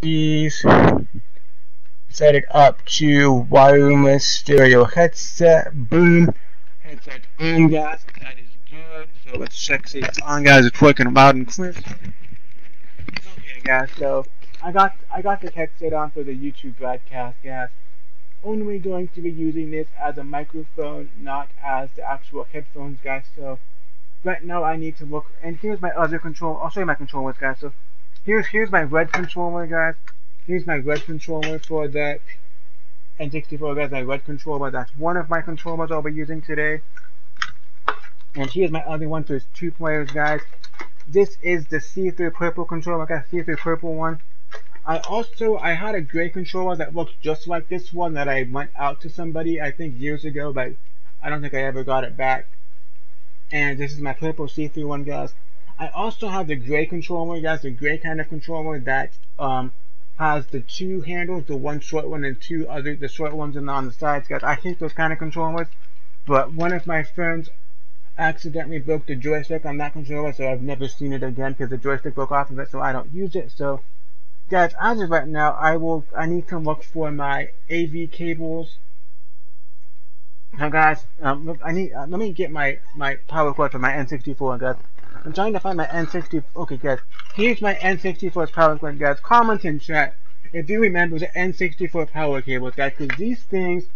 Please set it up to wireless stereo headset. Boom. Headset on, guys. That is good. So let's check see it's on, guys. It's working loud and clear. Okay, guys. So I got the headset on for the YouTube broadcast, guys. Only going to be using this as a microphone, not as the actual headphones, guys. So right now I need to look, and here's my other controller. I'll show you my controllers, guys. So here's my red controller, guys. Here's my red controller for that N64, guys. My red controller. That's one of my controllers I'll be using today. And here's my other one. So it's 2 players, guys. This is the see-through purple controller, guys. See-through purple one. I had a gray controller that looked just like this one that I went out to somebody, I think years ago, but I don't think I ever got it back. And this is my purple see-through one, guys. I also have the gray controller, guys, the gray kind of controller that has the 2 handles, the one short one and the short ones on the sides, guys. I hate those kind of controllers, but one of my friends accidentally broke the joystick on that controller, so I've never seen it again because the joystick broke off of it, so I don't use it. So guys, as of right now, I need to look for my AV cables. Now guys, look, let me get my power cord for my N64, guys. I'm trying to find my N64. Okay, guys, here's my N64's power cord, guys. Comment in chat if you remember the N64 power cables, guys, because these things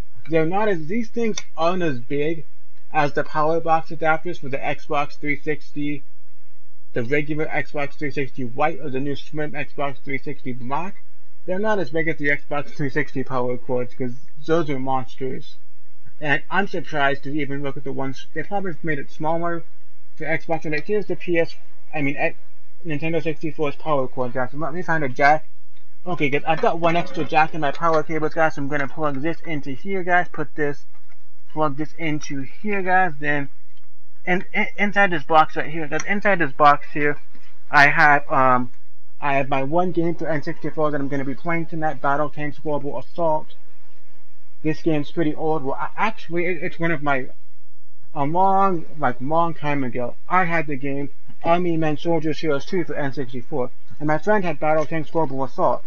aren't as big as the power box adapters for the Xbox 360, the regular Xbox 360 white, or the new Slim Xbox 360 black. They're not as big as the Xbox 360 power cords because those are monsters. And I'm surprised to even look at the ones, they probably made it smaller to Xbox. And here's the Nintendo 64's power cord, guys. So let me find a jack. Okay, guys, I've got one extra jack in my power cables, guys. So I'm gonna plug this into here, guys. Plug this into here, guys. Then, and inside this box right here, guys. Inside this box here, I have my one game for N64 that I'm gonna be playing tonight. Battle Tanks Global Assault. This game's pretty old. Well, actually, it's one of my long time ago. I had the game Army Men Soldiers Heroes 2 for N64, and my friend had Battle Tanks Global Assault.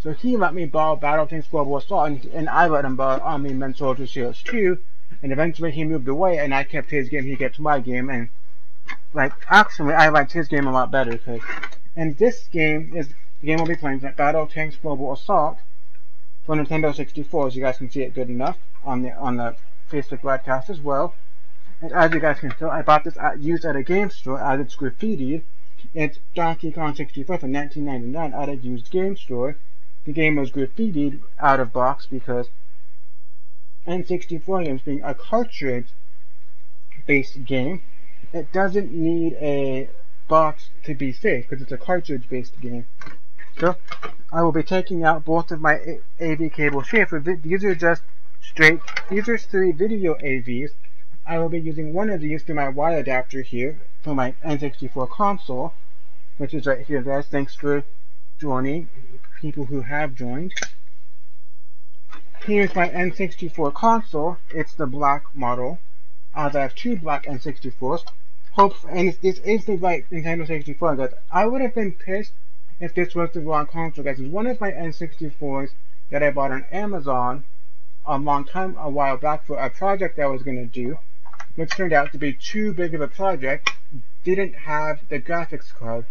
So he let me borrow Battle Tanks Global Assault, and I let him borrow Army Men Soldiers Heroes 2, and eventually he moved away, and I kept his game, he kept my game, and, actually, I liked his game a lot better, and this game is the game we'll be playing, Battle Tanks Global Assault, for Nintendo 64, as you guys can see it good enough on the Facebook broadcast as well. And as you guys can tell, I bought this used at a game store as it's graffitied. It's Donkey Kong 64 for $19.99 at a used game store. The game was graffitied out of box because N64 games being a cartridge-based game, it doesn't need a box to be safe because it's a cartridge-based game. So I will be taking out both of my AV cables here. These are 3 video AVs. I will be using one of these for my Y adapter here for my N64 console, which is right here, guys. Thanks for joining, people who have joined. Here's my N64 console. It's the black model, as I have 2 black N64s. And this is the right Nintendo 64, guys. I would have been pissed if this was the wrong console, guys. It's one of my N64s that I bought on Amazon a while back for a project I was going to do, which turned out to be too big of a project, didn't have the graphics card.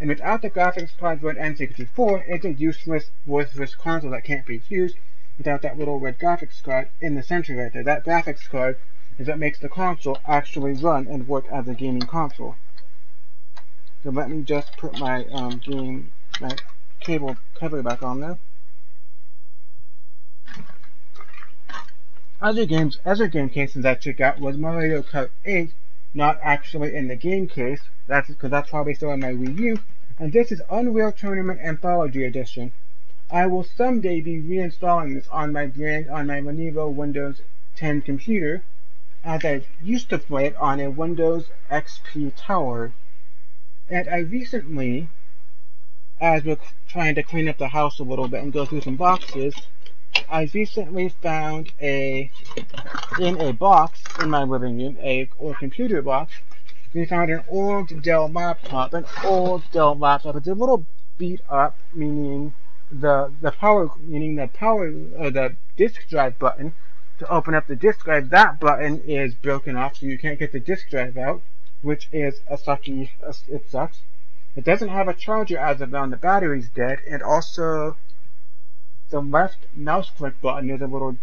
And without the graphics card for an N64, it's a useless, worthless console that can't be used. without that little red graphics card in the center right there. That graphics card is what makes the console actually run and work as a gaming console. So let me just put my my cable cover back on there. Other game cases I took out was Mario Kart 8, not actually in the game case. That's because that's probably still on my Wii U. And this is Unreal Tournament Anthology Edition. I will someday be reinstalling this on my Lenovo Windows 10 computer, as I used to play it on a Windows XP Tower. And I recently, as we're trying to clean up the house a little bit and go through some boxes, I recently found in a box in my living room, or computer box, we found an old Dell laptop. It's a little beat up, meaning the disk drive button to open up the disk drive. That button is broken off, so you can't get the disk drive out, which is it sucks. It doesn't have a charger as of now, and the battery's dead, and also the left mouse click button is a little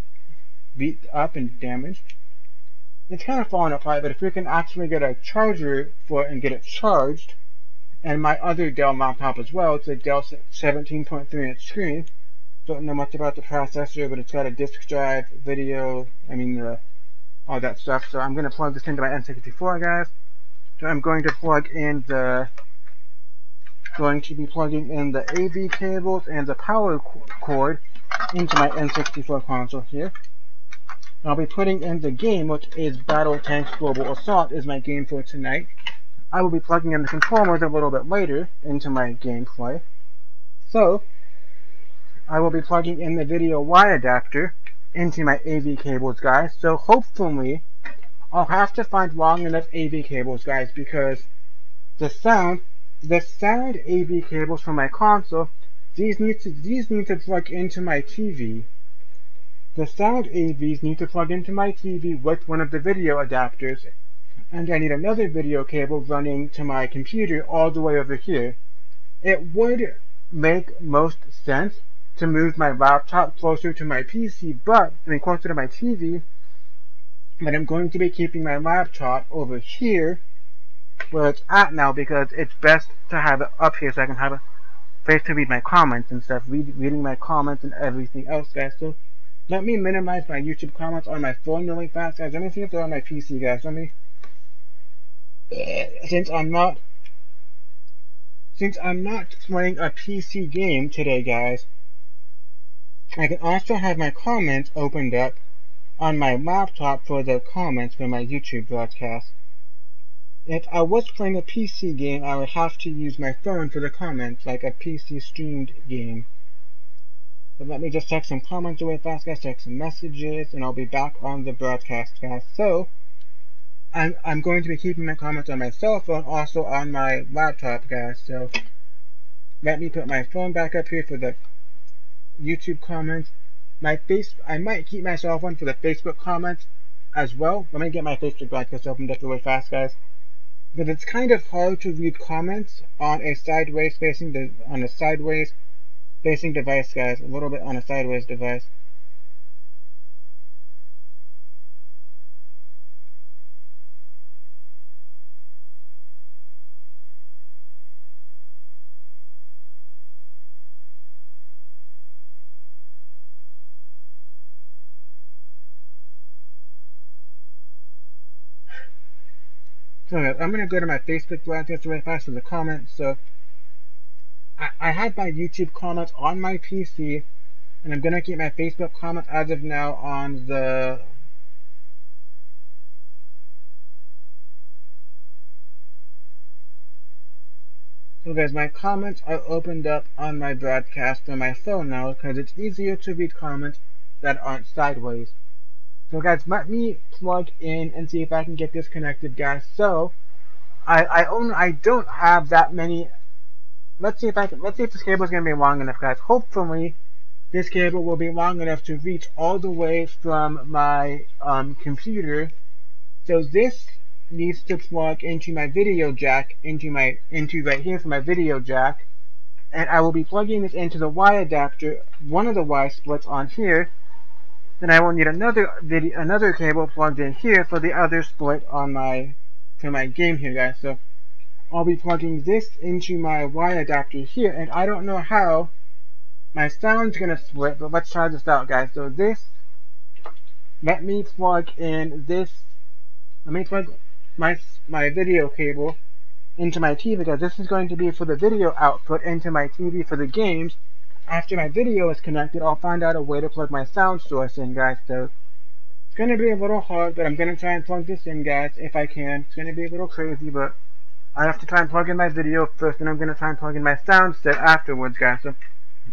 beat up and damaged. It's kind of falling apart, but if we can actually get a charger for it and get it charged, and my other Dell laptop as well, it's a Dell 17.3 inch screen. Don't know much about the processor, but it's got a disk drive, video, all that stuff. So I'm going to plug this into my N64, guys. So I'm going to be plugging in the AV cables and the power cord into my N64 console here. I'll be putting in the game, which is Battle Tanks Global Assault, is my game for tonight. I will be plugging in the controllers a little bit later into my gameplay. So, I will be plugging in the video Y adapter into my AV cables, guys. So hopefully, I'll have to find long enough AV cables, guys, because the sound AV cables from my console, these need to plug into my TV. The sound AVs need to plug into my TV with one of the video adapters, and I need another video cable running to my computer all the way over here. It would make most sense to move my laptop closer to my PC, closer to my TV, but I'm going to be keeping my laptop over here where it's at now, because it's best to have it up here so I can have a place to read my comments and stuff, reading my comments and everything else, guys. So let me minimize my YouTube comments on my phone really fast, guys. Let me see if they're on my PC, guys. Since I'm not playing a PC game today, guys, I can also have my comments opened up on my laptop for the comments for my YouTube broadcast. If I was playing a PC game, I would have to use my phone for the comments, like a PC streamed game. But let me just check some comments away fast, guys, check some messages, and I'll be back on the broadcast, guys. So, I'm going to be keeping my comments on my cell phone, also on my laptop, guys. So, let me put my phone back up here for the YouTube comments. I might keep my cell phone for the Facebook comments as well. Let me get my Facebook broadcast opened up really fast, guys. But it's kind of hard to read comments on a sideways facing device, guys. A little bit on a sideways device. So I'm going to go to my Facebook broadcast really fast for the comments. So I have my YouTube comments on my PC, and I'm going to keep my Facebook comments as of now on the So guys, my comments are opened up on my broadcast on my phone now, because it's easier to read comments that aren't sideways. So guys, let me plug in and see if I can get this connected, guys. So I don't have that many. Let's see if this cable is gonna be long enough, guys. Hopefully this cable will be long enough to reach all the way from my computer. So this needs to plug into my video jack, into right here for my video jack, and I will be plugging this into the Y adapter, one of the Y splits on here, then I will need another cable plugged in here for the other split on to my game here, guys. So I'll be plugging this into my Y adapter here, and I don't know how my sound's gonna split, but let's try this out, guys. So let me plug my video cable into my TV, because this is going to be for the video output into my TV for the games. After my video is connected, I'll find out a way to plug my sound source in, guys. So it's going to be a little hard, but I'm going to try and plug this in, guys, if I can. It's going to be a little crazy, but I have to try and plug in my video first, and I'm going to try and plug in my sound set afterwards, guys. So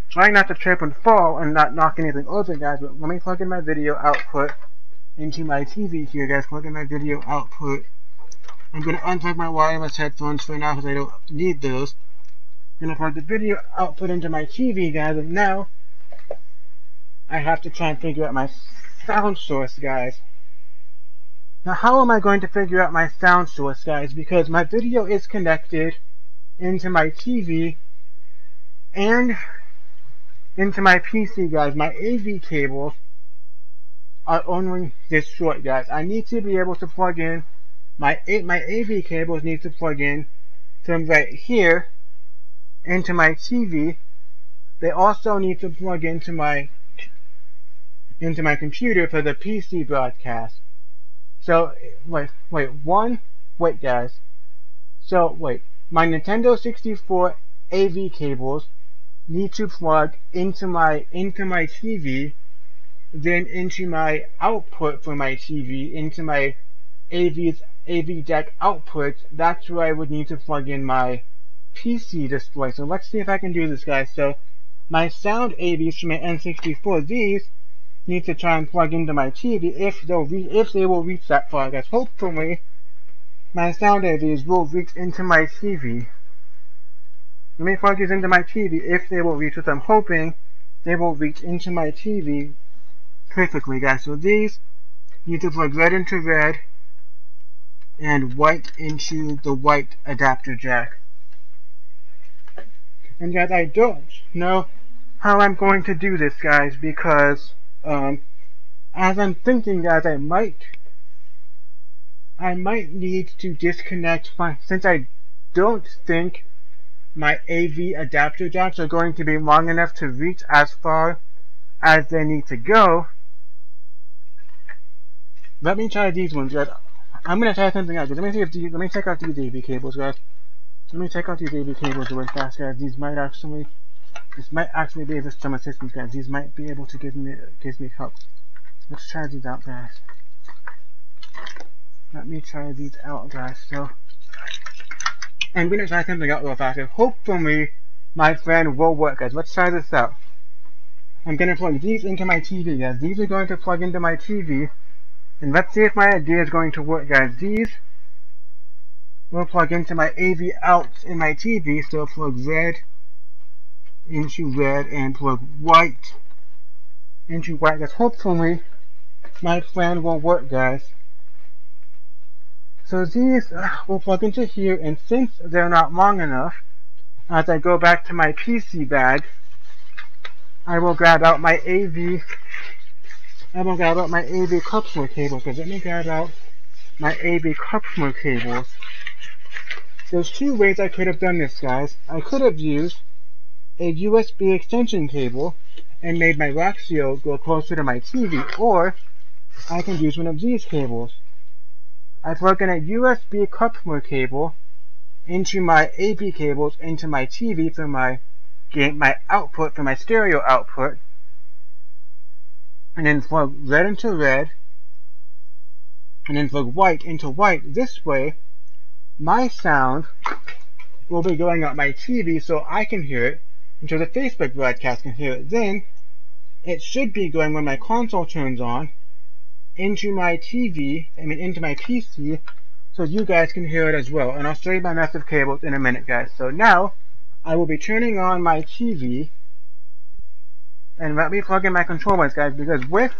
trying not to trip and fall and not knock anything over, guys, but let me plug in my video output into my TV here, guys. Plug in my video output. I'm going to unplug my wireless headphones for now because I don't need those. I'm going to plug the video output into my TV, guys, and now I have to try and figure out my sound source, guys. Now, how am I going to figure out my sound source, guys? Because my video is connected into my TV and into my PC, guys. My AV cables are only this short, guys. I need to be able to plug in my AV cables need to plug in from right here into my TV. They also need to plug into my computer for the PC broadcast. So wait guys. So my Nintendo 64 AV cables need to plug into my TV, then into my output for my TV, into my AV deck output. That's where I would need to plug in my PC display. So let's see if I can do this, guys. So my sound AVs from my N64, these need to try and plug into my TV if they will reach that far, guys. Hopefully my sound AVs will reach into my TV. Let me plug these into my TV if they will reach, which I'm hoping they will reach into my TV perfectly, guys. So these need to plug red into red and white into the white adapter jack. And guys, I don't know how I'm going to do this, guys, because as I'm thinking, guys, I might need to disconnect since I don't think my AV adapter jacks are going to be long enough to reach as far as they need to go. Let me try these ones, guys. I'm gonna try something else. Let me take out these AV cables, guys. Let me take out these AV cables really fast, guys. This might actually be of some assistance, guys. These might be able to give me help. Let's try these out, guys. Let me try these out, guys. So I'm gonna try something out real fast. Hopefully my friend will work, guys. Let's try this out. I'm gonna plug these into my TV, guys. These are going to plug into my TV. And let's see if my idea is going to work, guys. These will plug into my AV outs in my TV, so plug red into red and plug white into white, guys. Hopefully my plan will work, guys. So these will plug into here, and since they're not long enough, as I go back to my PC bag, I will grab out my AV coupler cables. So let me grab out my AV coupler cables. There's two ways I could have done this, guys. I could have used a USB extension cable and made my rack seal go closer to my TV, or I can use one of these cables. I plug in a USB coupler cable into my AV cables into my TV for my output, for my stereo output, and then plug red into red, and then plug white into white. This way, my sound will be going out my TV so I can hear it, and so the Facebook broadcast can hear it. Then, it should be going when my console turns on, into my into my PC, so you guys can hear it as well. And I'll show you my method of cables in a minute, guys. So now, I will be turning on my TV, and let me plug in my controllers, guys, because with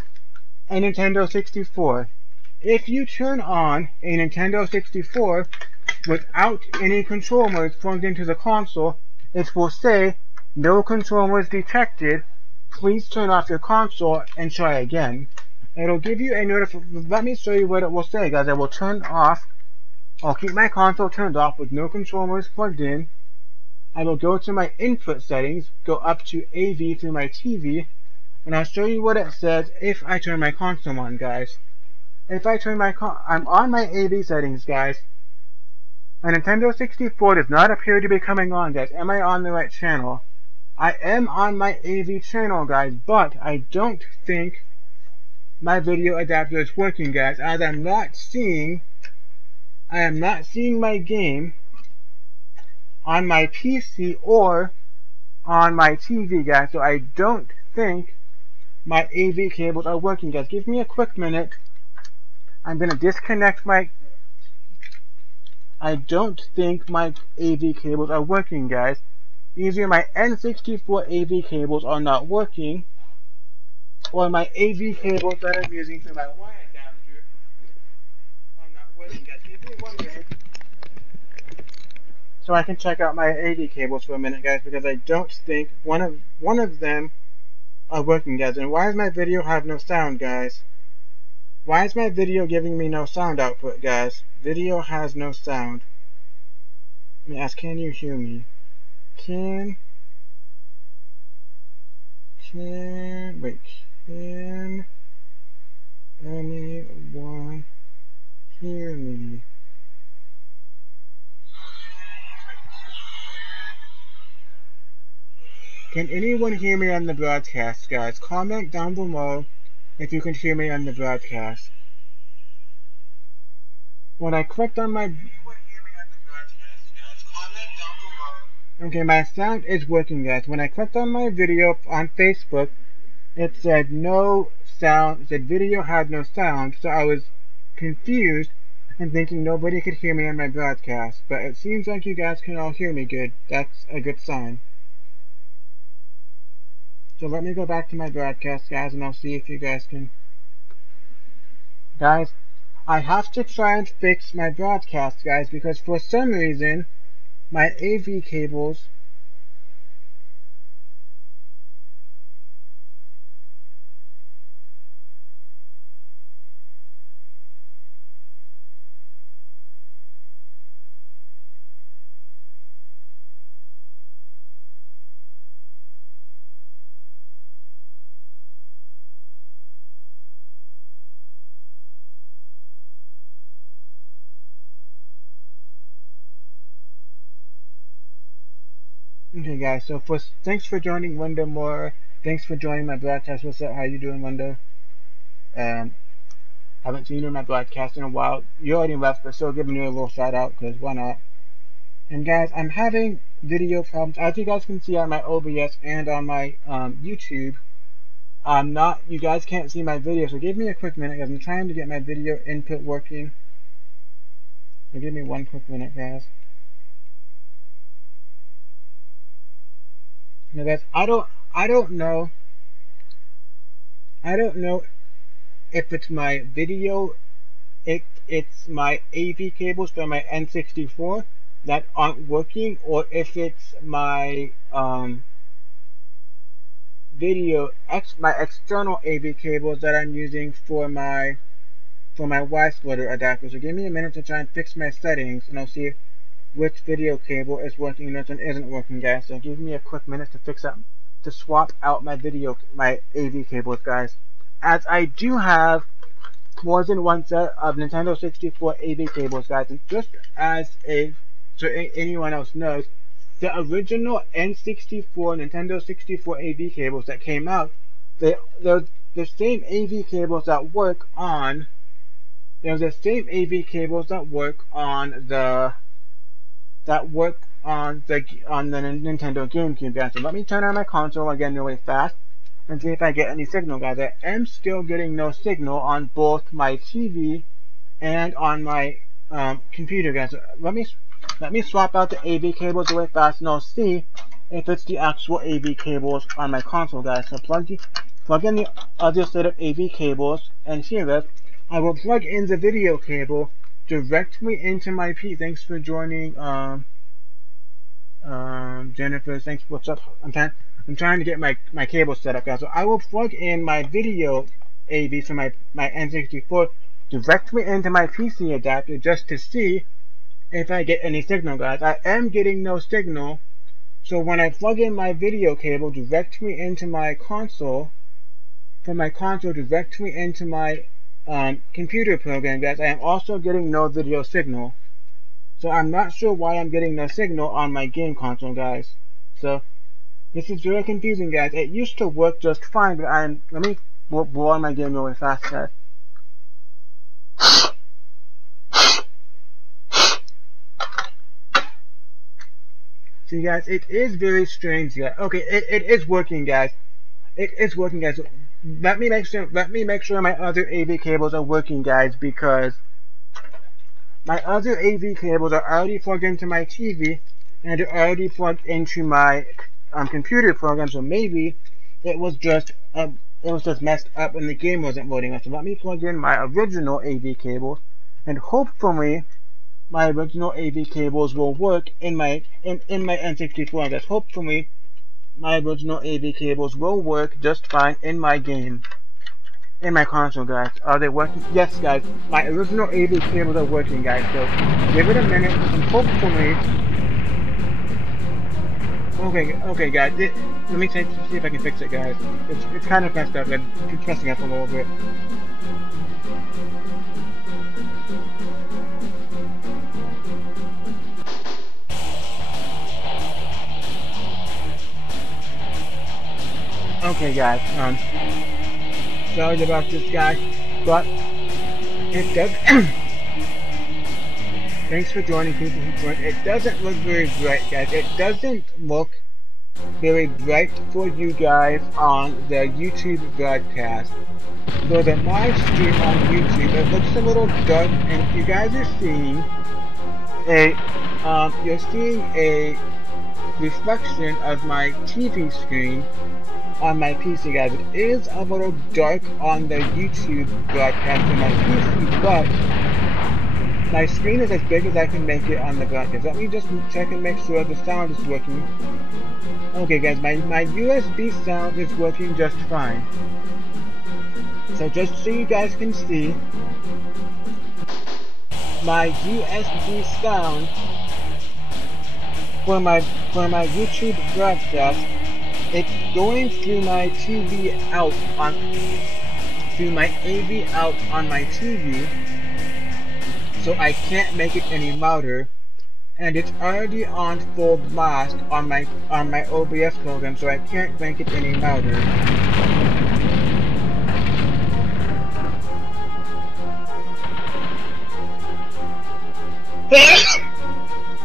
a Nintendo 64, if you turn on a Nintendo 64 without any controllers plugged into the console, it will say no controllers detected please turn off your console and try again. It'll give you a notification. Let me show you what it will say, guys. I will turn off. I'll keep my console turned off with no controllers plugged in. I will go to my input settings, go up to AV through my TV, and I'll show you what it says if I turn my console on, guys. If I turn I'm on my AV settings, guys. My Nintendo 64 does not appear to be coming on, guys. Am I on the right channel? I am on my AV channel, guys, but I don't think my video adapter is working, guys, as I am not seeing my game on my PC or on my TV, guys, so I don't think my AV cables are working, guys. Give me a quick minute. I'm gonna disconnect my... I don't think my AV cables are working, guys. Either my N64 AV cables are not working, or my AV cables that I'm using for my wire adapter are not working, guys. Give me 1 minute so I can check out my AV cables for a minute, guys, because I don't think one of them are working, guys. And why does my video have no sound, guys? Why is my video giving me no sound output, guys? Video has no sound. Let me ask, can you hear me? Can anyone hear me? Can anyone hear me on the broadcast, guys? Comment down below if you can hear me on the broadcast. When I clicked on my... Okay, my sound is working, guys. When I clicked on my video on Facebook, it said no sound. It said video had no sound, so I was confused and thinking nobody could hear me on my broadcast. But it seems like you guys can all hear me good. That's a good sign. So let me go back to my broadcast, guys, and I'll see if you guys can... Guys, I have to try and fix my broadcast, guys, because for some reason, my AV cables... Okay, guys, so thanks for joining Wendo Moore. Thanks for joining my broadcast. What's up? How you doing, Wendo? Haven't seen you in my broadcast in a while. You already left, but still giving you a little shout out, because why not? And guys, I'm having video problems. As you guys can see on my OBS and on my YouTube, you guys can't see my video, so give me a quick minute, guys. I'm trying to get my video input working. So give me 1 quick minute, guys. Now, guys, I don't know if it's my video, if it's my AV cables from my N64 that aren't working, or if it's my my external AV cables that I'm using for my Y-splitter adapter. So give me a minute to try and fix my settings, and I'll see which video cable is working and which one isn't working, guys. So give me a quick minute to fix up, to swap out my AV cables, guys. As I do have more than one set of Nintendo 64 AV cables, guys, and just as so anyone else knows, the original N64 Nintendo 64 AV cables that came out, they're the same AV cables that work on. They're the same AV cables that work on the Nintendo GameCube, guys. So let me turn on my console again really fast and see if I get any signal, guys. I am still getting no signal on both my TV and on my computer, guys. So let me swap out the AV cables really fast, and I'll see if it's the actual AV cables on my console, guys. So plug in the other set of AV cables, and here, guys, I will plug in the video cable directly into my PC. Thanks for joining, Jennifer. Thanks. What's up? I'm trying to get my cable set up, guys. So I will plug in my video AV from my N64 directly into my PC adapter just to see if I get any signal, guys. I am getting no signal, so when I plug in my video cable directly into my console, from my console directly into my computer program, guys, I am also getting no video signal. So I'm not sure why I'm getting no signal on my game console, guys. So this is very confusing, guys. It used to work just fine, but let me blow on my game really fast, guys. See, guys, it is very strange, guys. Okay, it is working, guys. It is working, guys. Let me make sure my other AV cables are working, guys, because my other AV cables are already plugged into my TV and are already plugged into my computer program. So maybe it was just messed up and the game wasn't loading up. So let me plug in my original AV cables, and hopefully my original AV cables will work in my N64, guys. Hopefully my original AV cables will work just fine in my game, in my console, guys. Are they working? Yes, guys. My original AV cables are working, guys. So give it a minute and hopefully. Okay, guys. Let me see if I can fix it, guys. It's kind of messed up. It's messing up a little bit. Okay, guys, sorry about this, guys, but it does, thanks for joining people who joined. It doesn't look very bright, guys. It doesn't look very bright for you guys on the YouTube broadcast. So the live stream on YouTube, it looks a little dark, and you guys are seeing a reflection of my TV screen on my PC, guys. It is a little dark on the YouTube broadcast on my PC, but my screen is as big as I can make it on the broadcast. Let me just check and make sure the sound is working. Okay, guys, my USB sound is working just fine. So just so you guys can see, my USB sound for my YouTube broadcast, it's going through my TV out through my AV out on my TV, so I can't make it any louder, and it's already on full blast on my OBS program, so I can't make it any louder.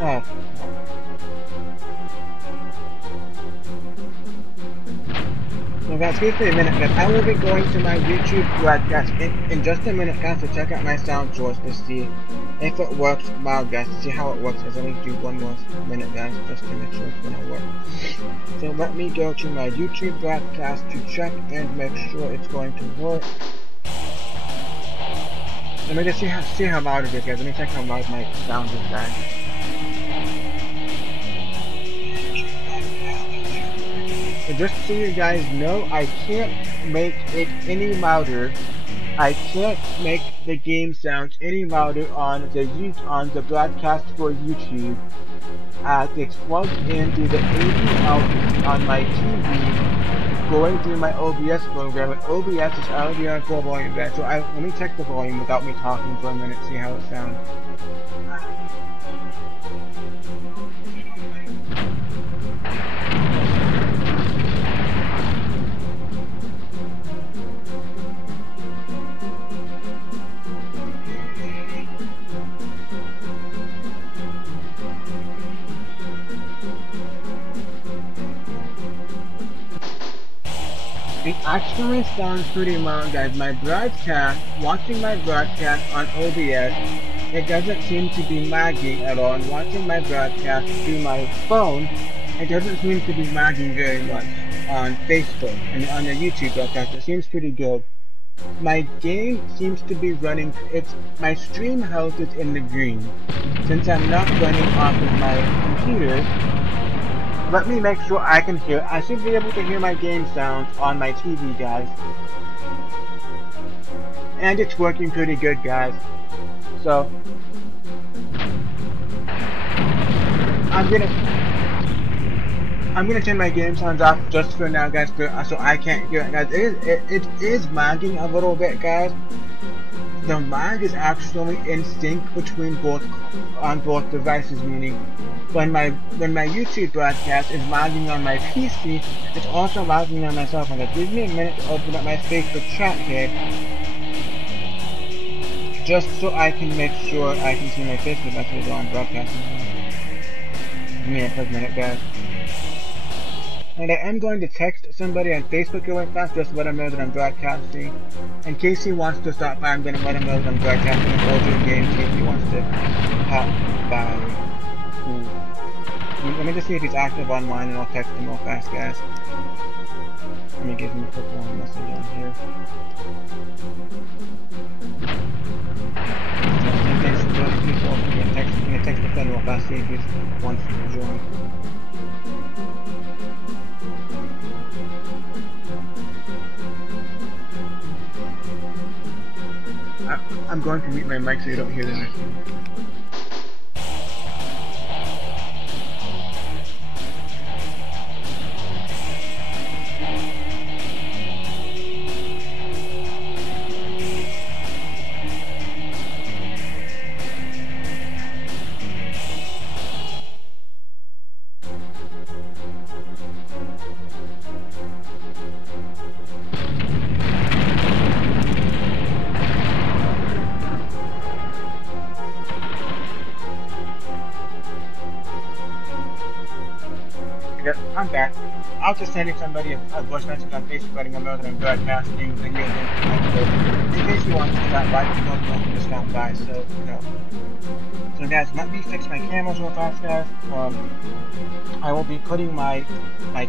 Oh. So guys, give me a minute, guys. I will be going to my YouTube broadcast in just a minute, guys, to check out my sound source to see if it works well, guys, to see how it works. Let me do one more minute, guys, just to make sure it's gonna work. So let me go to my YouTube broadcast to check and make sure it's going to work. Let me just see how loud it is, guys. Let me check how loud my sound is, guys. And just so you guys know, I can't make it any louder. I can't make the game sounds any louder on the broadcast for YouTube, as it's plugged into the AV out on my TV, going through my OBS program, and OBS is already on full volume, guys. So let me check the volume without me talking for a minute, see how it sounds. It actually sounds pretty loud, guys. Watching my broadcast on OBS, it doesn't seem to be lagging at all. And watching my broadcast through my phone, it doesn't seem to be lagging very much on Facebook and on the YouTube broadcast. It seems pretty good. My game seems to be running, my stream health is in the green. Since I'm not running off of my computer, let me make sure I can hear. I should be able to hear my game sound on my TV, guys. And it's working pretty good, guys. So I'm gonna turn my game sounds off just for now, guys, so I can't hear it, guys. It is lagging a little bit, guys. The lag is actually in sync between both devices, meaning when my YouTube broadcast is lagging on my PC, it's also lagging on my cell phone. Guys, give me a minute to open up my Facebook chat here, just so I can make sure I can see my Facebook messages while I'm broadcasting. Give me a quick minute, guys. And I am going to text somebody on Facebook really fast, just to let them know that I'm broadcasting. In case he wants to stop by, I'm going to let him know that I'm broadcasting an older game in case he wants to hop by. Let me just see if he's active online and I'll text him real fast, guys. Let me give him a quick long message on here. Thanks for joining people. I'm going to text the friend real fast, see if he wants to join. I'm going to mute my mic so you don't hear the I'm back. I was just sending somebody a voice message on Facebook letting them know that I'm broadcasting video in case you want to stop by, you're more than welcome to stop by, so, you know. So guys, let me fix my cameras real fast, guys. I will be putting my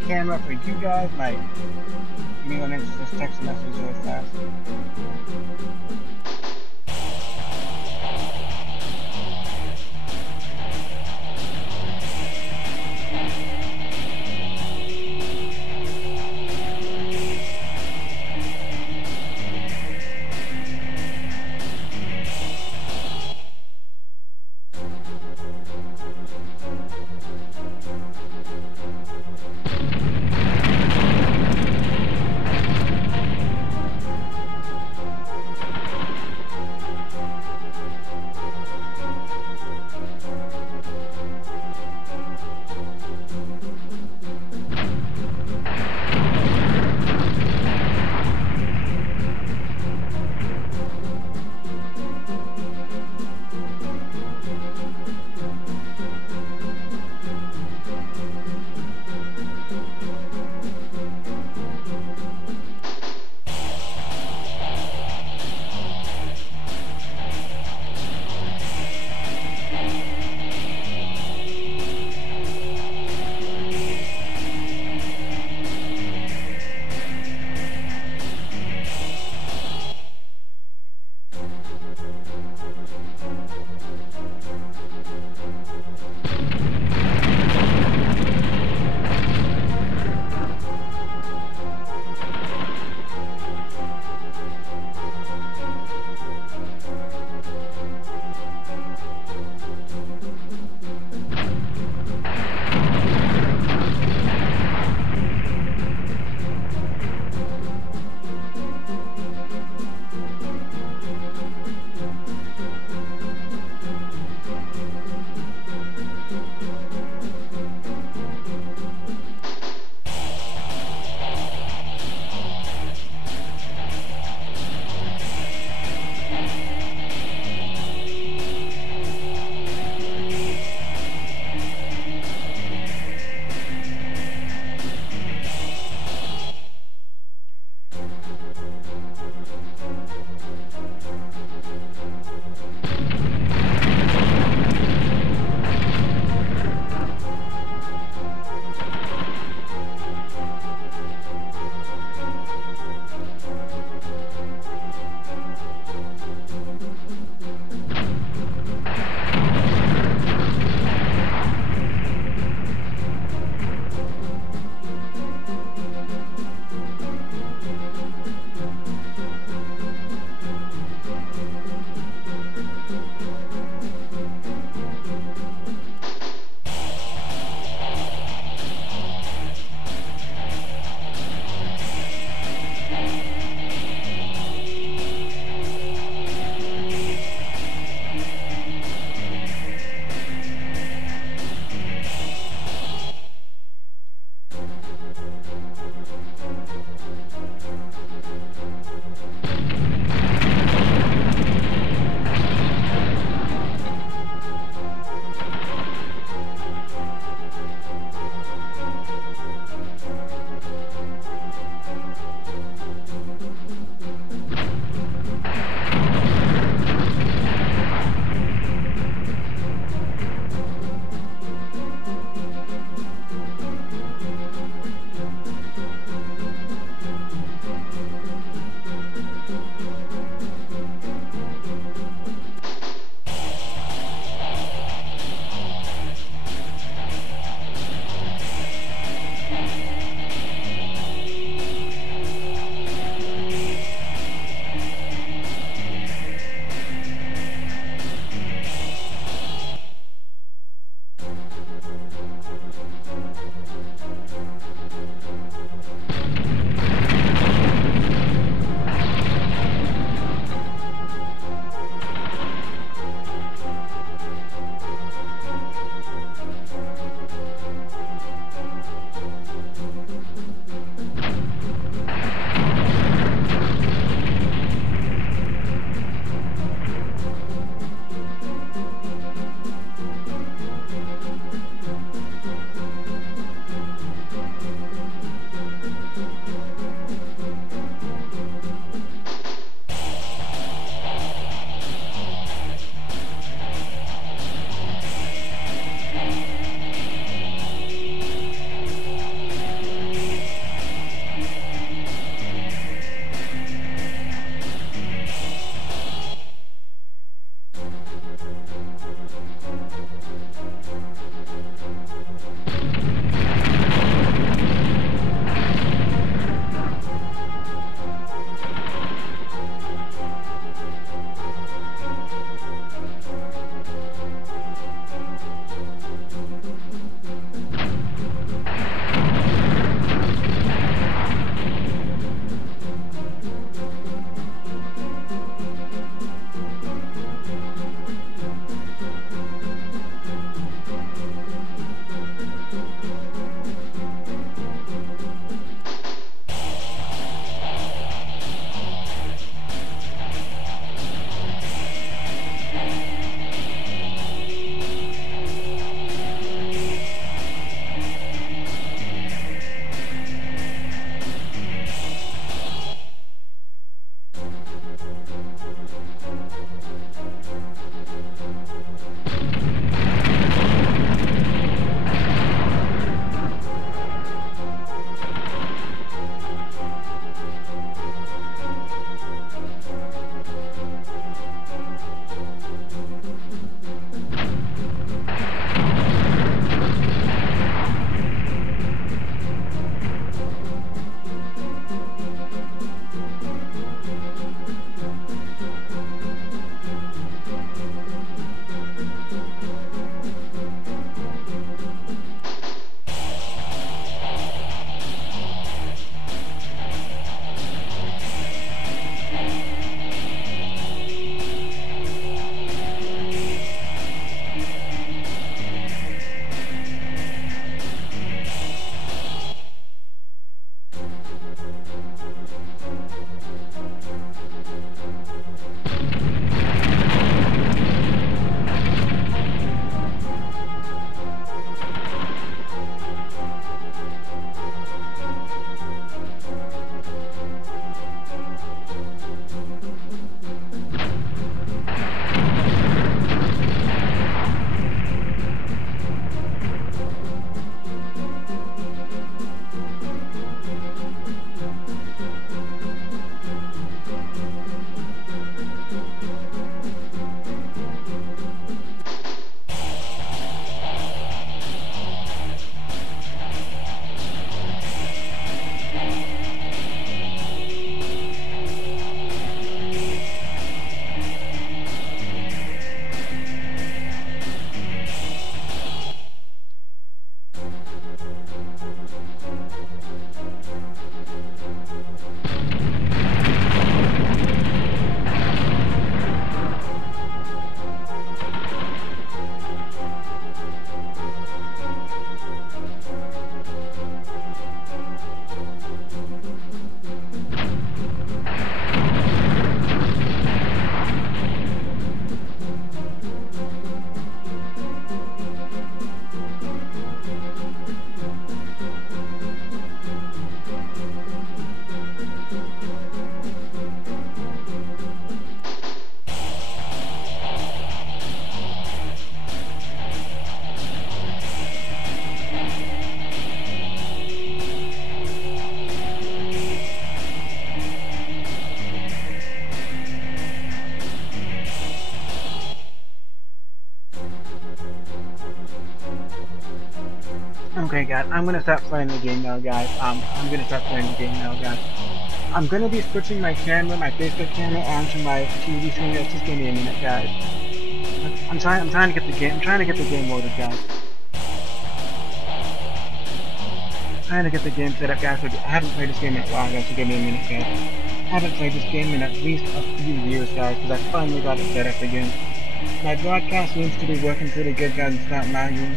camera for you guys, give me 1 minute to just text a message really fast. Okay, guys, I'm gonna start playing the game now, guys. I'm gonna start playing the game now, guys. I'm gonna be switching my camera, my Facebook camera, onto my TV screen. Just give me a minute, guys. I'm trying to get the game. I'm trying to get the game loaded, guys. Trying to get the game set up, guys. So I haven't played this game in a while, guys. So give me a minute, guys. I haven't played this game in at least a few years, guys, because I finally got it set up again. My broadcast seems to be working pretty good, guys. It's not lagging.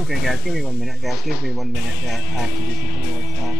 Okay, guys, give me 1 minute, guys. Give me 1 minute, guys. I have to do something really fast.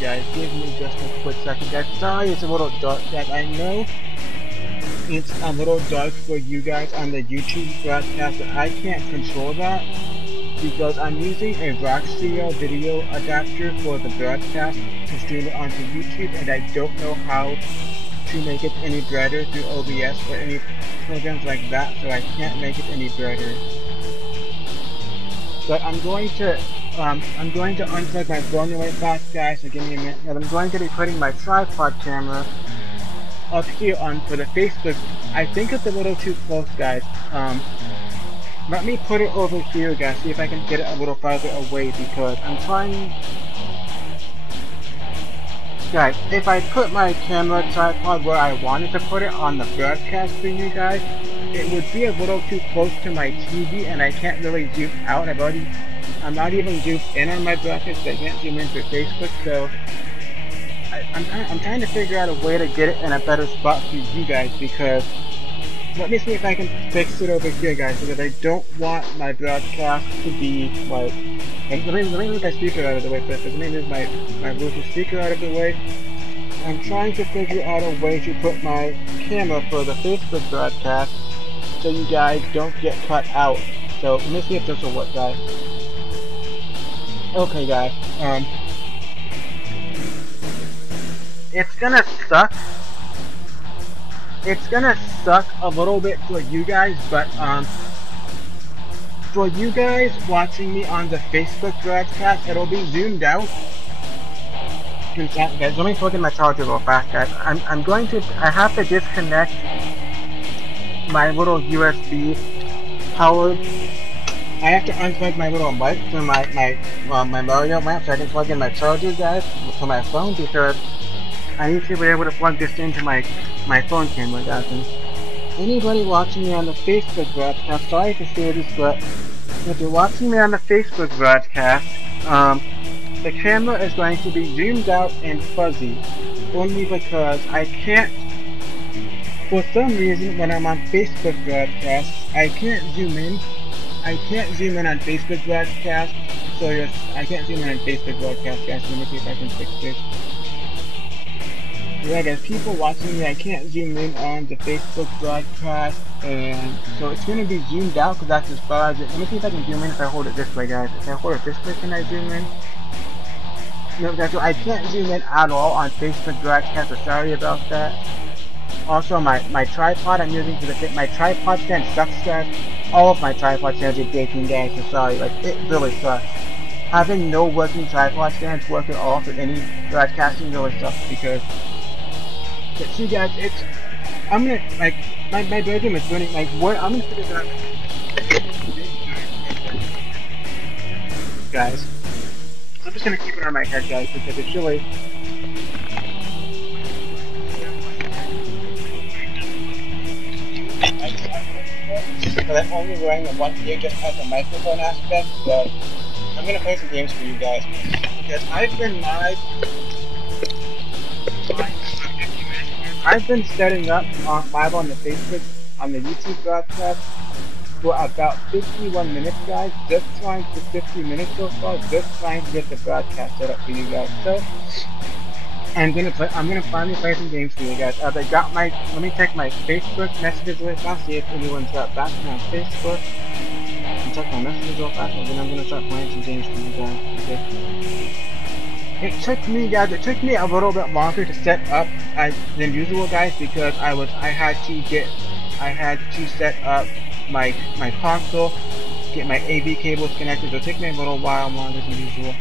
guys. Give me just a quick second, guys. Sorry, it's a little dark, guys. I know it's a little dark for you guys on the YouTube broadcast, but I can't control that because I'm using a Roxio video adapter for the broadcast to stream it onto YouTube, and I don't know how to make it any brighter through OBS or any programs like that, so I can't make it any brighter. But I'm going to unplug my phone really fast, guys, so give me a minute. And I'm going to be putting my tripod camera up here on for the Facebook. I think it's a little too close, guys. Let me put it over here, guys, see if I can get it a little farther away, because I'm trying... Guys, if I put my camera tripod where I wanted to put it on the broadcast for you guys, it would be a little too close to my TV, and I can't really zoom out. I'm not even zoomed in on my broadcast, so I can't zoom in for Facebook, so I'm trying to figure out a way to get it in a better spot for you guys, because let me see if I can fix it over here, guys, because I don't want my broadcast to be like... Let me move my speaker out of the way first. Let me move my Bluetooth speaker out of the way. I'm trying to figure out a way to put my camera for the Facebook broadcast so you guys don't get cut out. So let me see if this will work, guys. Okay, guys. It's gonna suck. It's gonna suck a little bit for you guys, but for you guys watching me on the Facebook broadcast, it'll be zoomed out. Guys, let me plug in my charger real fast, guys. I have to disconnect my little USB powered. I have to unplug my little mic from my Mario lamp so I can plug in my charger, guys, for my phone, because I need to be able to plug this into my phone camera, guys. And anybody watching me on the Facebook broadcast, sorry to say this, but if you're watching me on the Facebook broadcast, the camera is going to be zoomed out and fuzzy, only because I can't, for some reason, when I'm on Facebook broadcasts, I can't zoom in. I can't zoom in on Facebook broadcast, so I can't zoom in on Facebook broadcast, guys. Let me see if I can fix this. Yeah, guys, people watching me, I can't zoom in on the Facebook broadcast, and so it's going to be zoomed out because that's as far as it. Let me see if I can zoom in if I hold it this way, guys. If I hold it this way, can I zoom in? No, guys, so I can't zoom in at all on Facebook broadcast, so sorry about that. Also, my tripod I'm using for my tripod stand sucks, guys. All of my tripod stands are breaking, guys, so sorry, like, it really sucks. Having no working tripod stands work at all for any broadcasting really sucks, because... But see, guys, I'm gonna, like, my bedroom is running, like, what, I'm gonna figure this out. Guys, I'm just gonna keep it on my head, guys, because it's really... Because I'm only wearing the one ear just as a microphone aspect, but I'm gonna play some games for you guys. Because I've been setting up live on the Facebook, on the YouTube broadcast for about 51 minutes, guys. Just trying to 50 minutes so far, just trying to get the broadcast set up for you guys. So I'm gonna finally play some games for you guys. As I got let me check my Facebook messages real fast, see if anyone's got back on Facebook. And check my messages real fast, and then I'm gonna start playing some games for you guys. Okay. It took me, guys. It took me a little bit longer to set up than usual, guys, because I had to set up my console, get my AV cables connected. So it took me a little while longer than usual.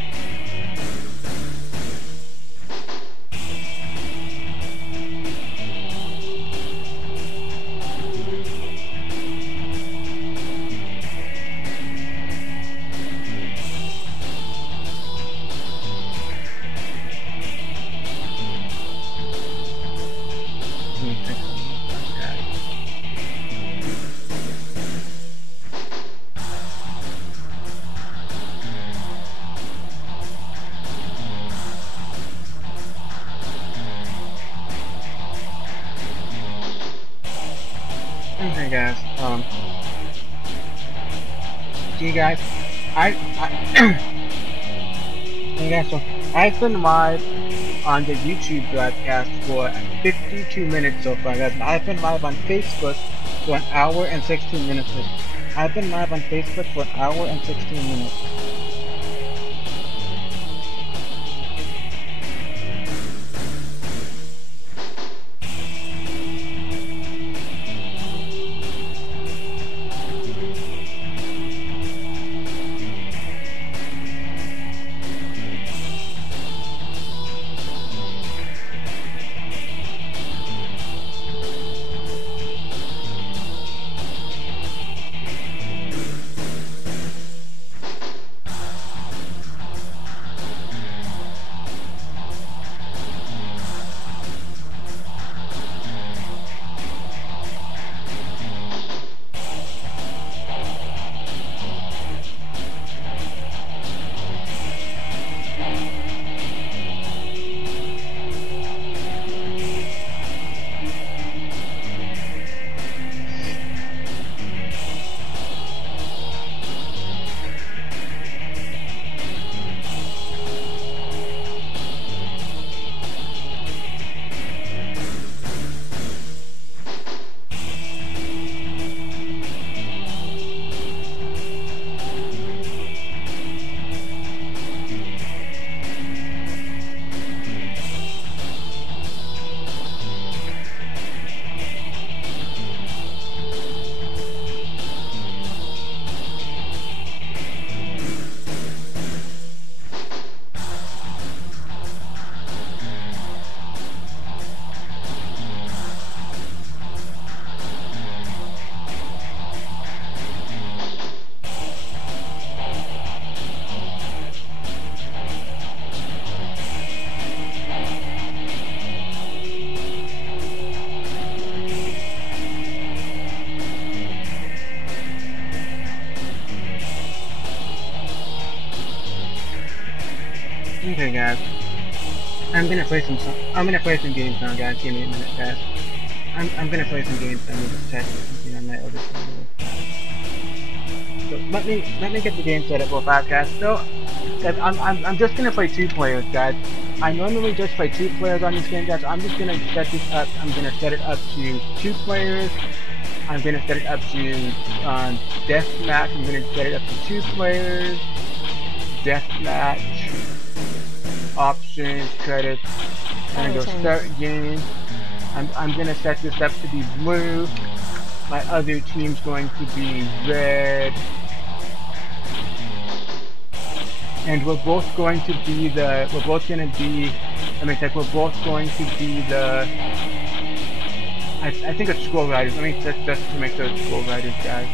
Okay, guys. See, guys, hey guys, so I've been live on the YouTube broadcast for 52 minutes so far, guys. I've been live on Facebook for an hour and 16 minutes. I've been live on Facebook for an hour and 16 minutes. Okay, guys. I'm gonna play some games now, guys. Give me a minute, guys. I'm gonna play some games. I'm gonna check something on my other phone. So let me get the game set up real fast, guys. So, guys, I'm just gonna play 2 players, guys. I normally just play 2 players on this game, guys. I'm just gonna set this up. I'm gonna set it up to 2 players. I'm gonna set it up to deathmatch. I'm gonna set it up to 2 players. Deathmatch. Options, credits, and go start game. I'm gonna set this up to be blue. My other team's going to be red. And we're both going to be the I think it's Skull Riders. Let me just to make sure it's Skull Riders, guys.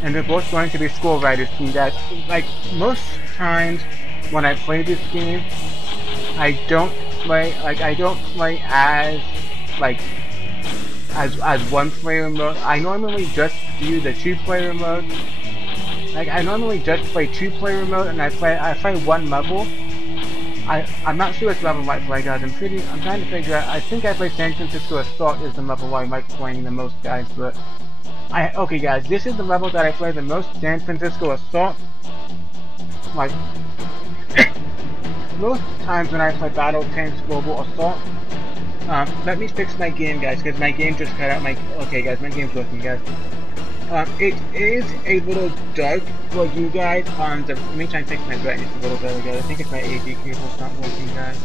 And we're both going to be Skull Riders team, guys. Like, most times when I play this game, I don't play as one player mode. I normally just do the 2 player mode. Like, I normally just play 2 player mode, and I play 1 level. I'm not sure which level I might play, guys. I'm trying to figure out. I think I play San Francisco Assault is the level I like playing the most, guys, but okay, guys, this is the level that I play the most, San Francisco Assault. Like, most times when I play Battle Tanks Global Assault, let me fix my game, guys, because my game just cut out okay, guys, my game's working, guys. It is a little dark for you guys let me try and fix my brightness a little better, guys. I think it's my AV cable's not working, guys.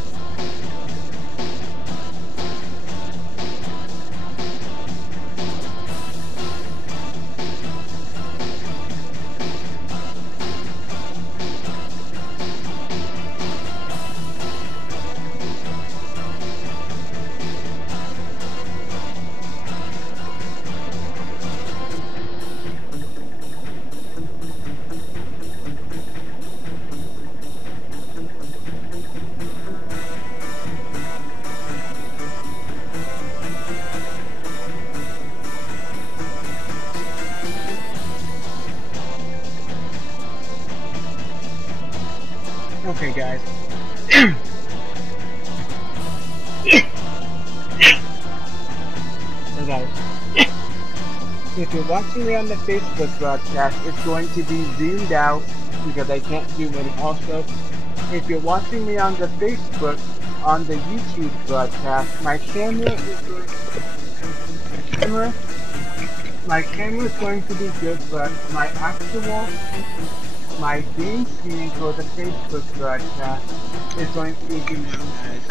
Okay, guys. So, guys, if you're watching me on the Facebook broadcast, it's going to be zoomed out because I can't zoom in. Also, if you're watching me on the Facebook, on the YouTube broadcast, my camera is going to be good, but my game streaming for the Facebook broadcast is going to be good, guys.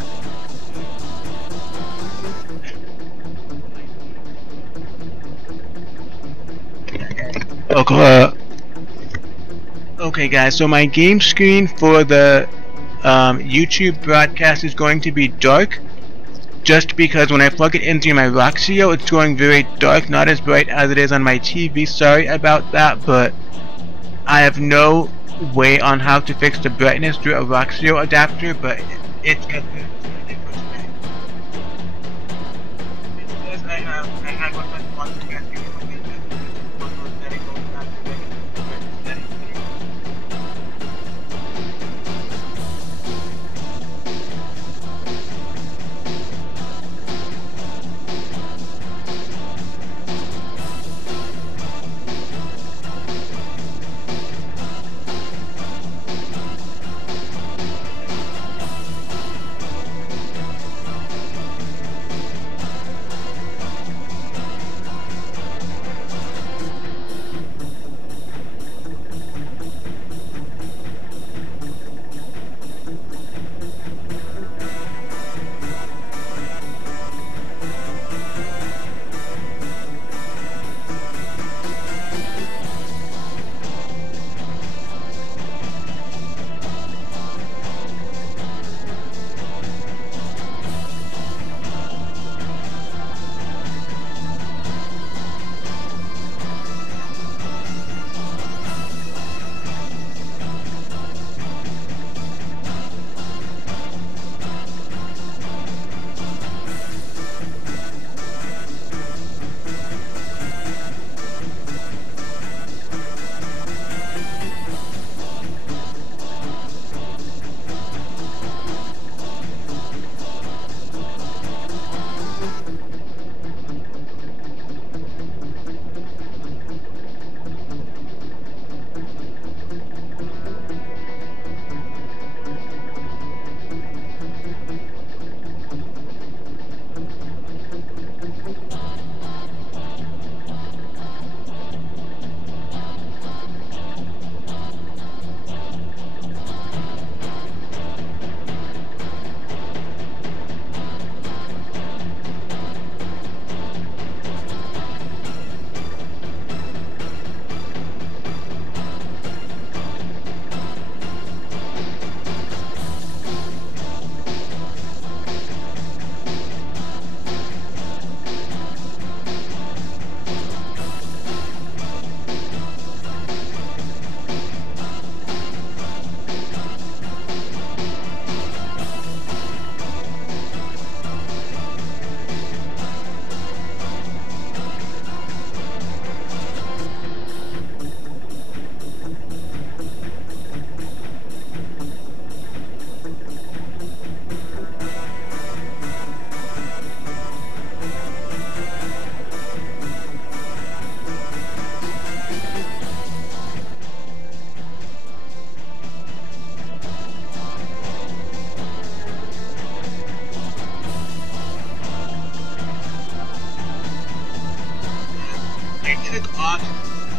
Okay guys, so my game screen for the YouTube broadcast is going to be dark, just because when I plug it into my Roxio, it's going very dark, not as bright as it is on my TV. Sorry about that, but I have no way on how to fix the brightness through a Roxio adapter, but it's got the it says I have what I want to get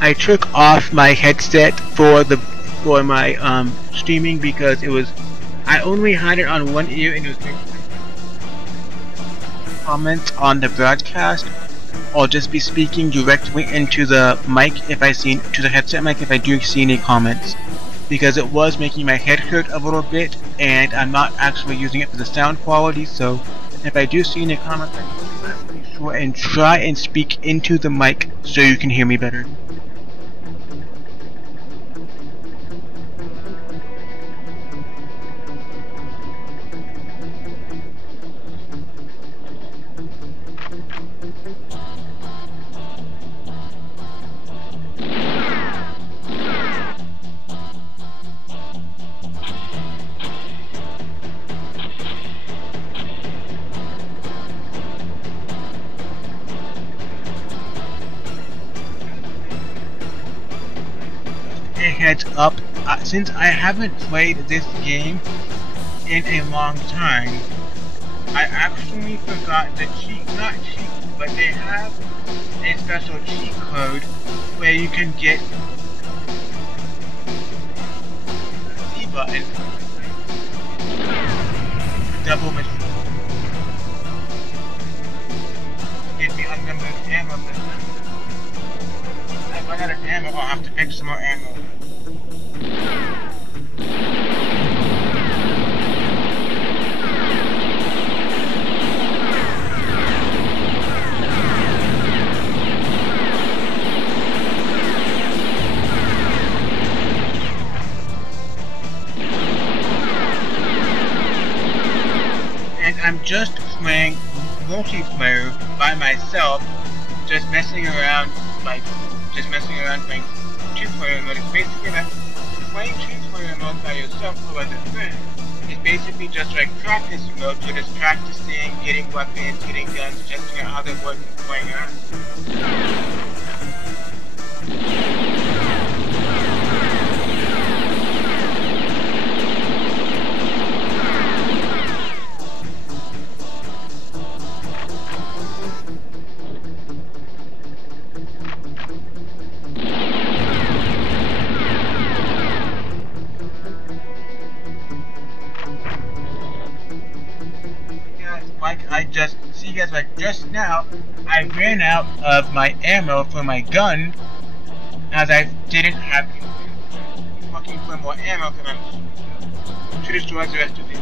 I took off my headset for my streaming because I only had it on one ear and it was making comments on the broadcast. I'll just be speaking directly into the mic to the headset mic if I do see any comments, because it was making my head hurt a little bit and I'm not actually using it for the sound quality. So if I do see any comments, I'll be sure and try and speak into the mic so you can hear me better. Heads up, since I haven't played this game in a long time, I actually forgot the not cheat, but they have a special cheat code where you can get the C button, double machine. Give me unlimited ammo. If I run out of ammo, I'll have to pick some more ammo. And I'm just playing multiplayer by myself, just messing around playing two-player mode. It's basically like playing two-player mode by yourself or with a friend. It's basically just like practice mode. You're just practicing, getting weapons, getting guns, testing out how they work and playing around. Just now, I ran out of my ammo for my gun, as I didn't have looking for more ammo to destroy the rest of it.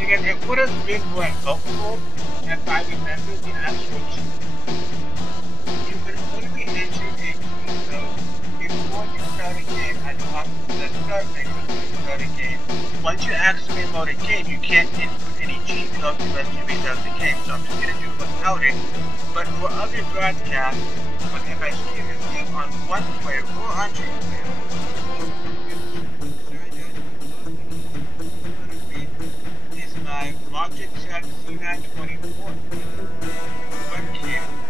Because it would have been more helpful if I remembered the actual once you accidentally load a game, you can't input any cheat codes unless you restart the game, so I'm just going to do it without it. But for other broadcasts, if I stream this game on one player or on two player, is my Logitech C924 webcam.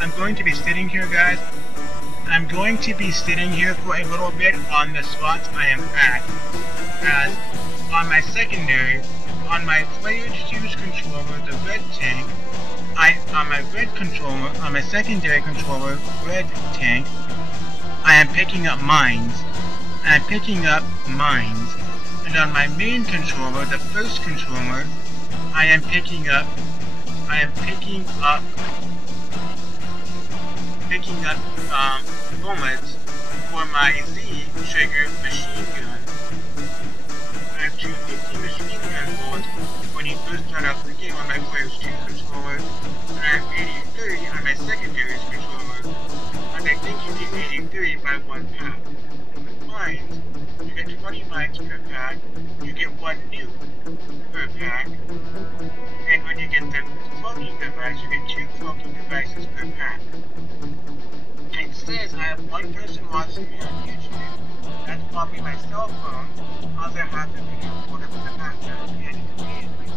I'm going to be sitting here, guys. I'm going to be sitting here for a little bit on the spots I am at, as on my secondary, on my player choose controller, the red tank, on my secondary controller, red tank, I am picking up mines. I'm picking up mines. And And on my main controller, the first controller, I am picking up bullets for my Z trigger machine gun. I have 250 machine gun bullets when you first start out the game on my player's 2 controller, and I have 83 on my secondary controller, and I think you get 83 by 1 pack. With mines, you get 20 mines per pack, you get 1 nuke per pack, and when you get the cloaking device, you get 2 cloaking devices per pack. It says I have 1 person watching me on YouTube. That's probably my cell phone. Other half the video recorded from the background, and you can see it like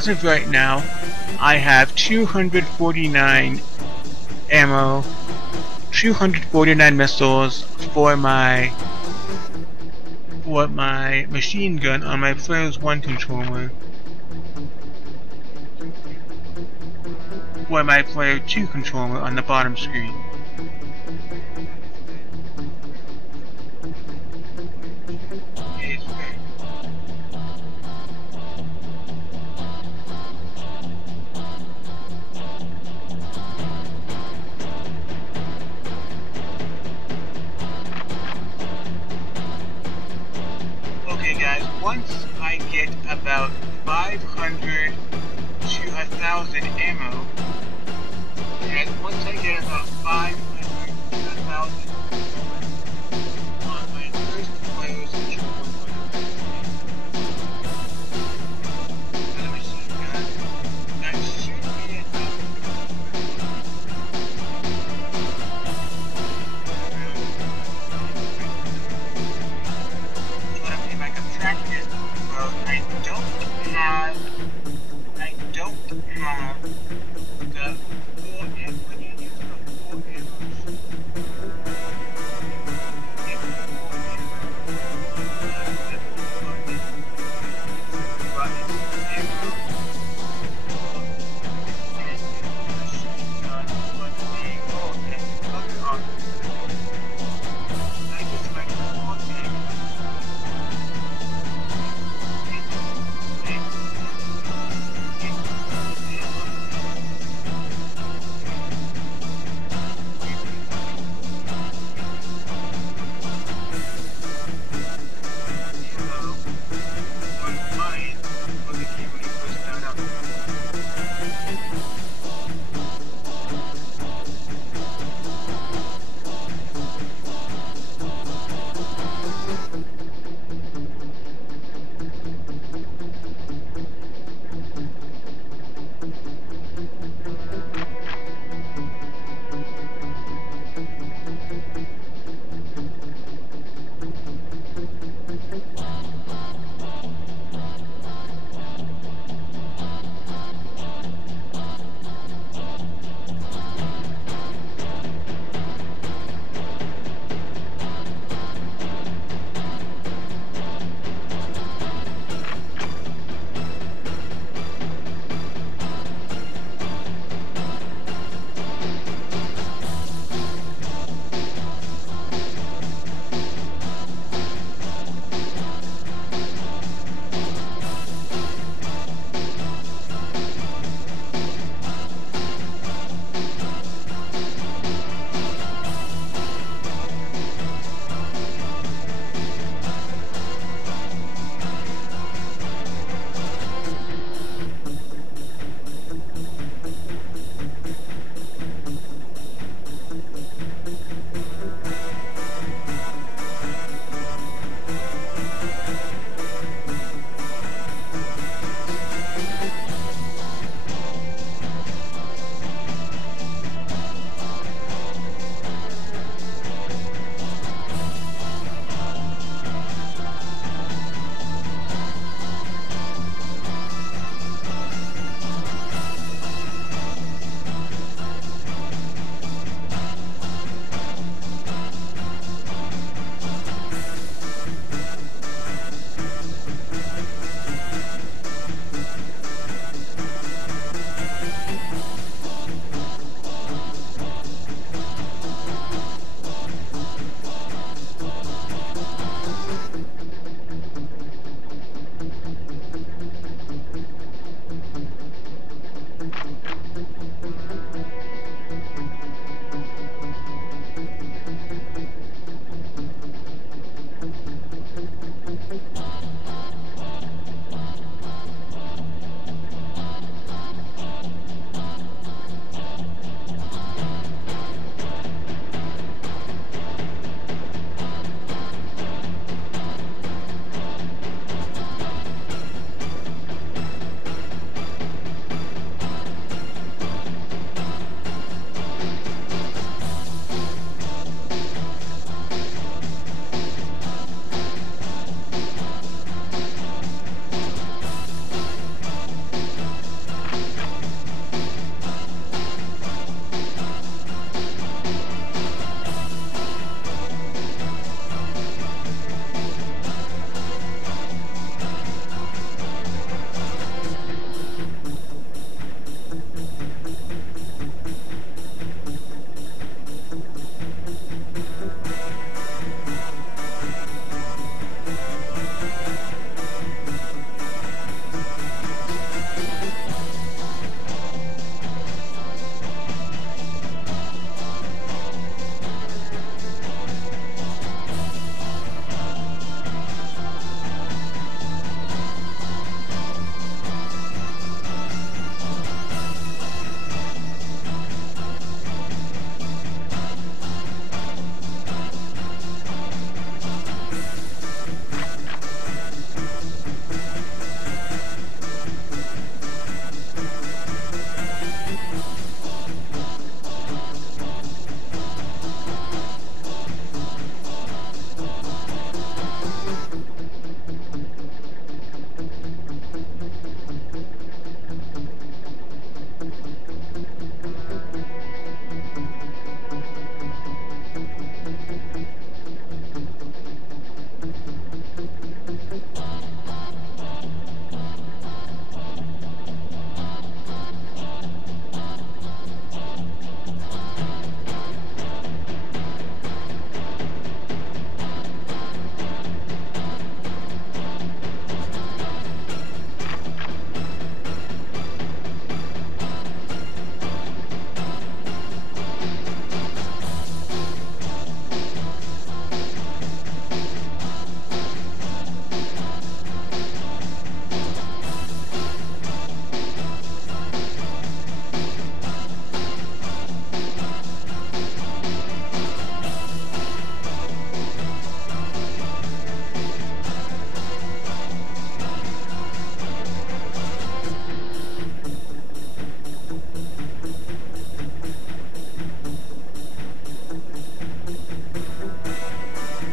as of right now, I have 249 ammo, 249 missiles for my machine gun on my Players 1 controller. For my Player 2 controller on the bottom screen. Okay guys, once I get about 500 to 1,000 ammo. And once I get about 500 to 1,000 on my first close, which will and the machine gun, that should be enough. If I contract it, well, I don't have the 4 ammo. I need to use the 4 ammo.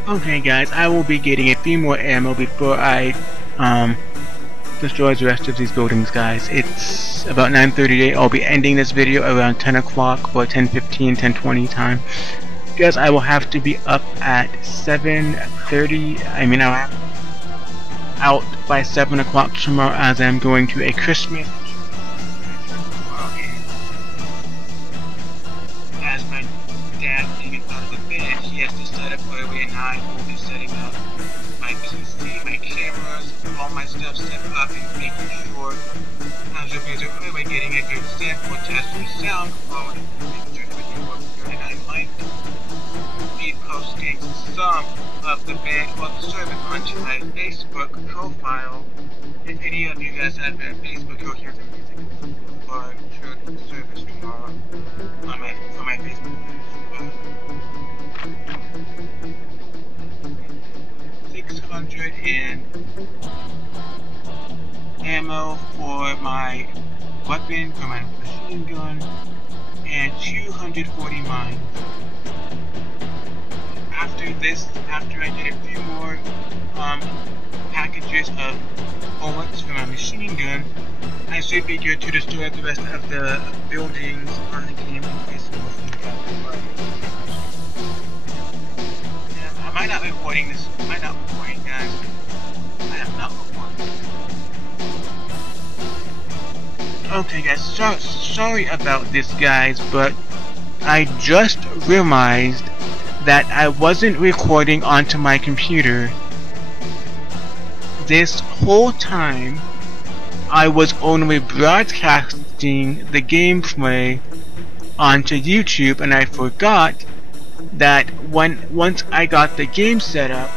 Okay guys, I will be getting a few more ammo before I destroy the rest of these buildings, guys. It's about 9:38. I'll be ending this video around 10 o'clock or 10:15, 10:20 time. Guys, I will have to be up at 7:30. I mean, I'll have out by 7 o'clock tomorrow as I'm going to a Christmas. As my dad getting out of the bed, he has to set up early, and I will be setting up my PC, my cameras, all my stuff set up, and making sure as you'll be early getting a good sample test for sound quality, making sure everything works good. And I might be posting some of the band or the service onto my Facebook profile. If any of you guys have been on Facebook, you'll hear the music for church service tomorrow on my Facebook page. 600 in ammo for my weapon, for my machine gun, and 240 mines. After I get a few more packages of bullets for my machine gun, I should be good to destroy the rest of the buildings on the game in Facebook. I might not be recording this. I might not be recording, guys. I am not recording. Okay, guys. Sorry about this, guys, but I just realized that I wasn't recording onto my computer. This whole time, I was only broadcasting the gameplay onto YouTube, and I forgot that once I got the game set up,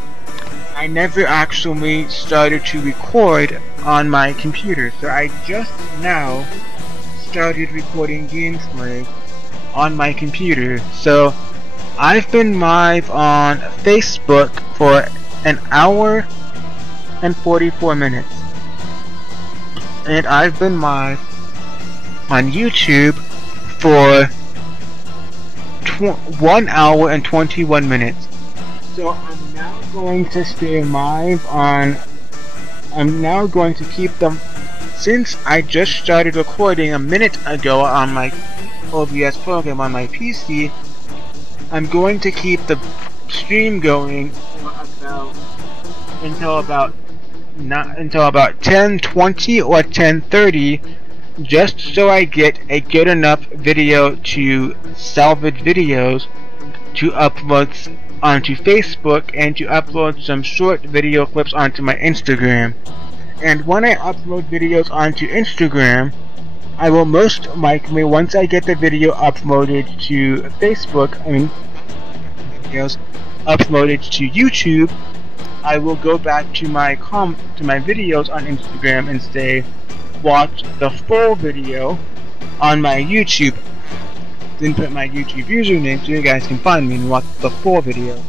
I never actually started to record on my computer. So I just now started recording gameplay on my computer. So I've been live on Facebook for an hour and 44 minutes. And I've been live on YouTube for 1 hour and 21 minutes. So I'm now going to stay live on... I'm now going to keep them... Since I just started recording a minute ago on my OBS program on my PC, I'm going to keep the stream going for until about 10:20 or 10:30, just so I get a good enough video to salvage videos to upload onto Facebook and to upload some short video clips onto my Instagram. And when I upload videos onto Instagram, I will most likely, once I get the video uploaded to Facebook, videos uploaded to YouTube, I will go back to my videos on Instagram and say, watch the full video on my YouTube. Then put my YouTube username so you guys can find me and watch the full video.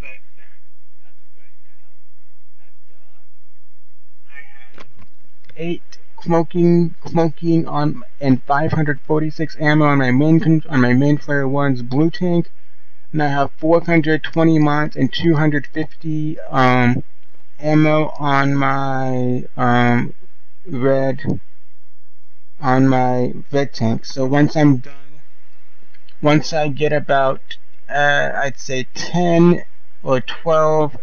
be right back. As of right now, I have 8 cloaking on and 546 ammo on my main player one's blue tank, and I have 420 mods and 250 ammo on my red tank. So once I'm done, once I get about I'd say 10 or 12,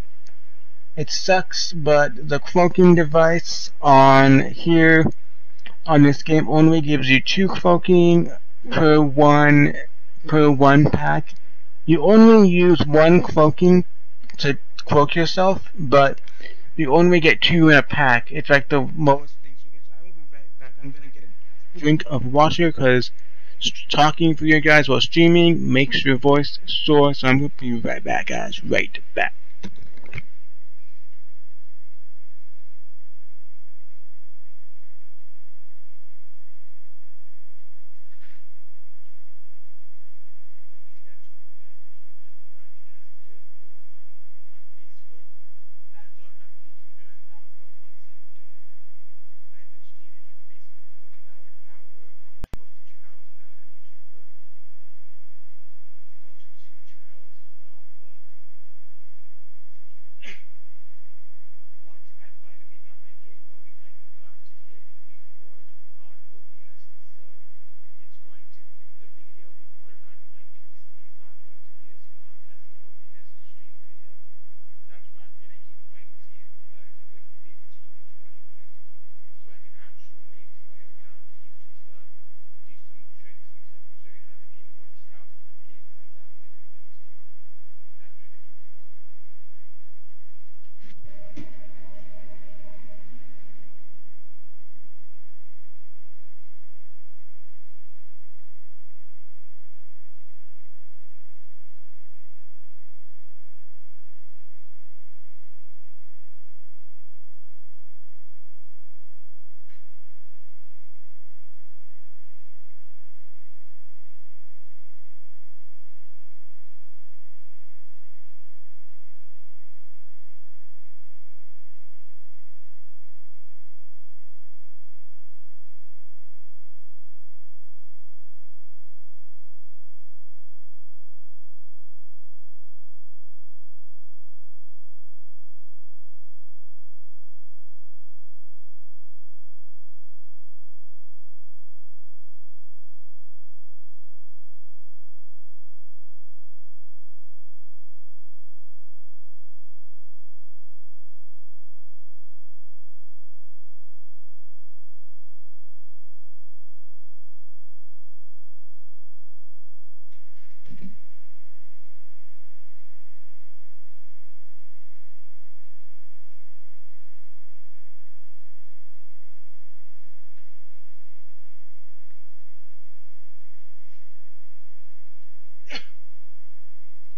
it sucks, but the cloaking device on here on this game only gives you 2 cloaking per one pack. You only use 1 cloaking to cloak yourself, but you only get 2 in a pack. It's like the most things you get. So I will be right back. I'm gonna get a drink of water because talking for you guys while streaming makes your voice sore. So I'm gonna be right back, guys. Right back.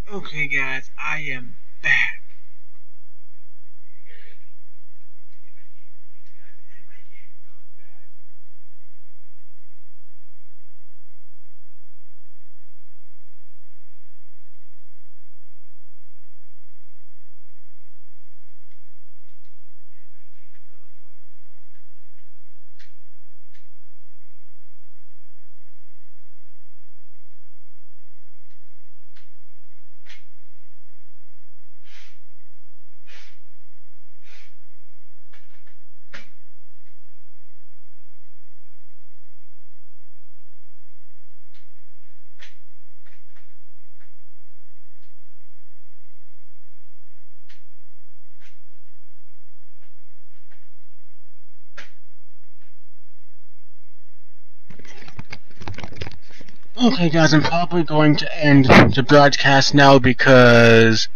Okay, guys, I am back. Okay, guys, I'm probably going to end the broadcast now because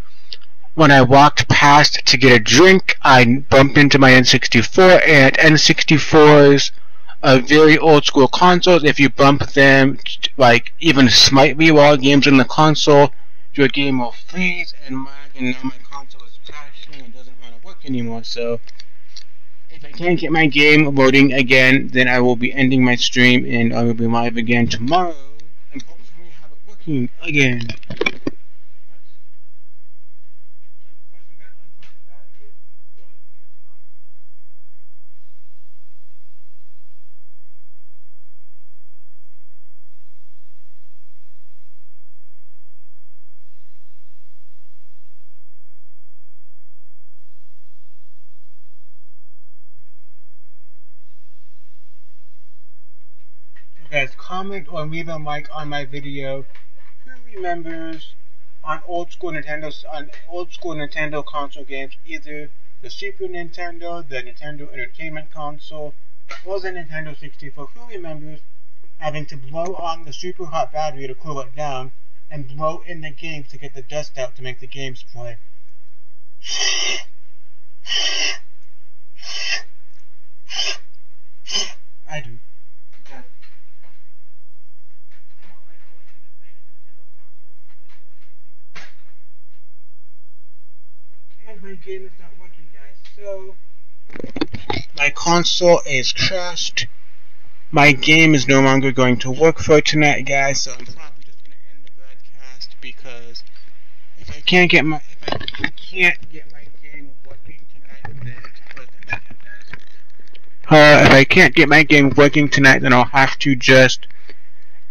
when I walked past to get a drink, I bumped into my N64, and N64s are very old school consoles. If you bump them, like, even slightly while the game's in the console, your game will freeze and lag, and now my console is crashing and doesn't want to work anymore. So if I can't get my game loading again, then I will be ending my stream and I will be live again tomorrow and hopefully have it working again. comment or leave a like on my video. Who remembers on old school Nintendo console games, either the Super Nintendo, the Nintendo Entertainment Console, or the Nintendo 64? Who remembers having to blow on the super hot battery to cool it down and blow in the game to get the dust out to make the games play? I do. And my game is not working, guys, so my console is crashed. My game is no longer going to work for tonight, guys, so I'm probably just going to end the broadcast because if I can't get my game working tonight, then if I can't get my game working tonight, then I'll have to just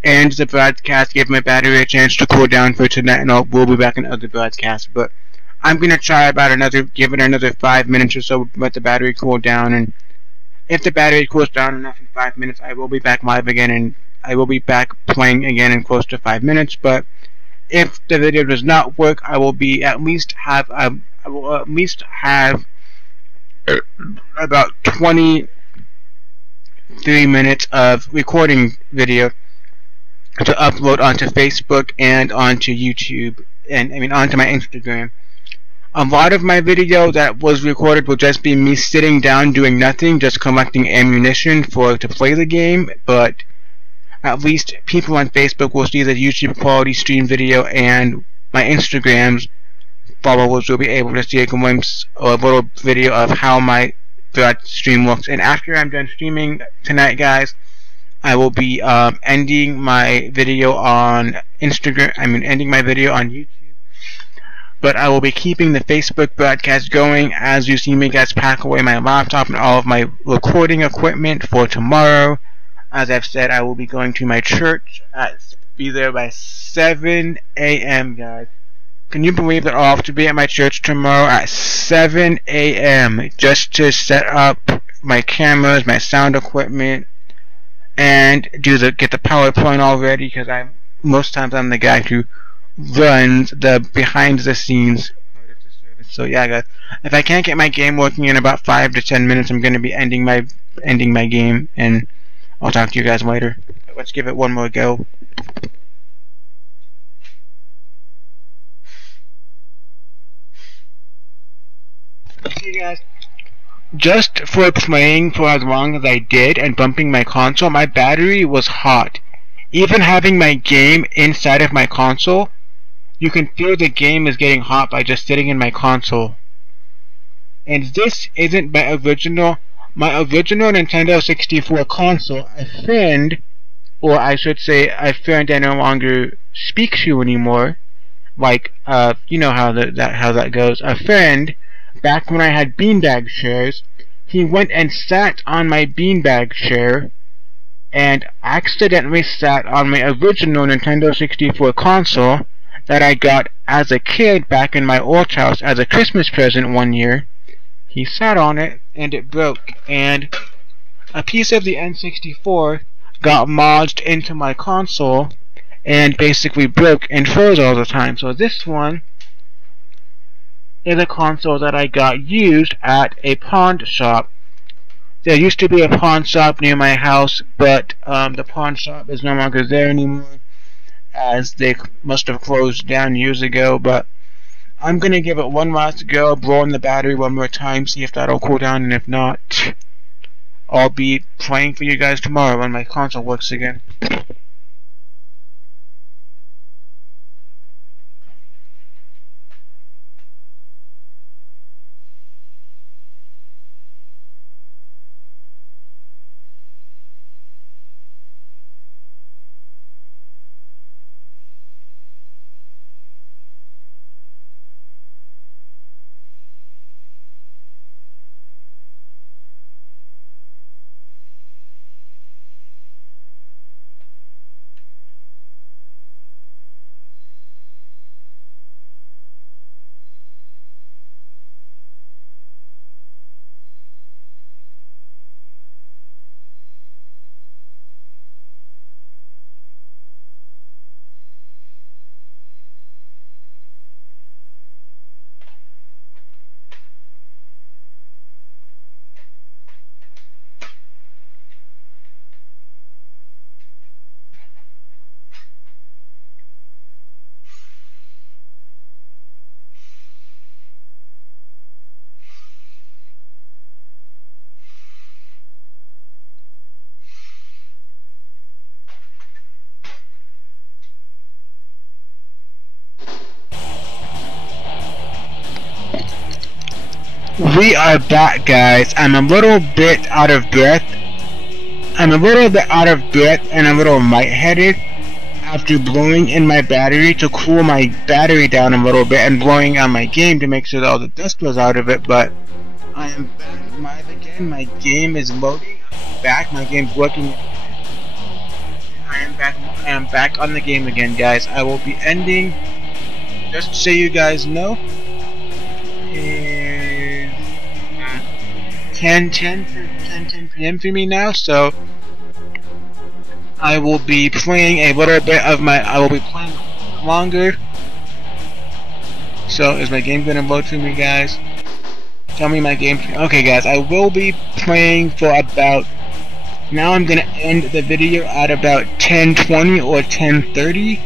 end the broadcast, give my battery a chance to cool down for tonight, and we'll be back in other broadcasts. But I'm gonna try about give it another 5 minutes or so, let the battery cool down, and if the battery cools down enough in 5 minutes, I will be back live again, and I will be back playing again in close to 5 minutes. But if the video does not work, I will at least have about 23 minutes of recording video to upload onto Facebook and onto YouTube, and onto my Instagram. A lot of my video that was recorded will just be me sitting down doing nothing, just collecting ammunition to play the game, but at least people on Facebook will see the YouTube quality stream video, and my Instagram's followers will be able to see a glimpse or a little video of how my stream looks. And after I'm done streaming tonight, guys, I will be ending my video on Instagram. Ending my video on YouTube. But I will be keeping the Facebook broadcast going as you see me guys pack away my laptop and all of my recording equipment for tomorrow. As I've said, I will be going to my church. Be there by 7 a.m. guys. Can you believe that I'll have to be at my church tomorrow at 7 a.m. just to set up my cameras, my sound equipment, and get the PowerPoint all ready, because most times I'm the guy who runs the behind the scenes part of the service. So yeah, guys, if I can't get my game working in about 5 to 10 minutes, I'm going to be ending my game, and I'll talk to you guys later. Let's give it one more go. Okay, guys. Just for playing for as long as I did and bumping my console, my battery was hot. Even having my game inside of my console, you can feel the game is getting hot by just sitting in my console. And this isn't my original Nintendo 64 console. A friend I no longer speak to anymore. Like, you know how that goes. A friend, back when I had beanbag chairs, he went and sat on my beanbag chair and accidentally sat on my original Nintendo 64 console that I got as a kid back in my old house as a Christmas present one year. He sat on it and it broke, and a piece of the N64 got lodged into my console and basically broke and froze all the time. So this one is a console that I got used at a pawn shop. There used to be a pawn shop near my house, but the pawn shop is no longer there anymore, as they must have closed down years ago. But I'm going to give it one last go, blow in the battery one more time, see if that'll cool down, and if not, I'll be playing for you guys tomorrow when my console works again. We are back, guys. I'm a little bit out of breath. and a little lightheaded after blowing in my battery to cool my battery down a little bit and blowing on my game to make sure that all the dust was out of it. But I am back live again. My game is loading. I'm back. My game's working. I am back on the game again, guys. I will be ending, just so you guys know, is 10 p.m. for me now, so I will be playing a little bit of I will be playing longer. So, is my game gonna load for me, guys? Tell me my game. Okay, guys, I will be playing for about. Now I'm gonna end the video at about 10:20 or 10:30,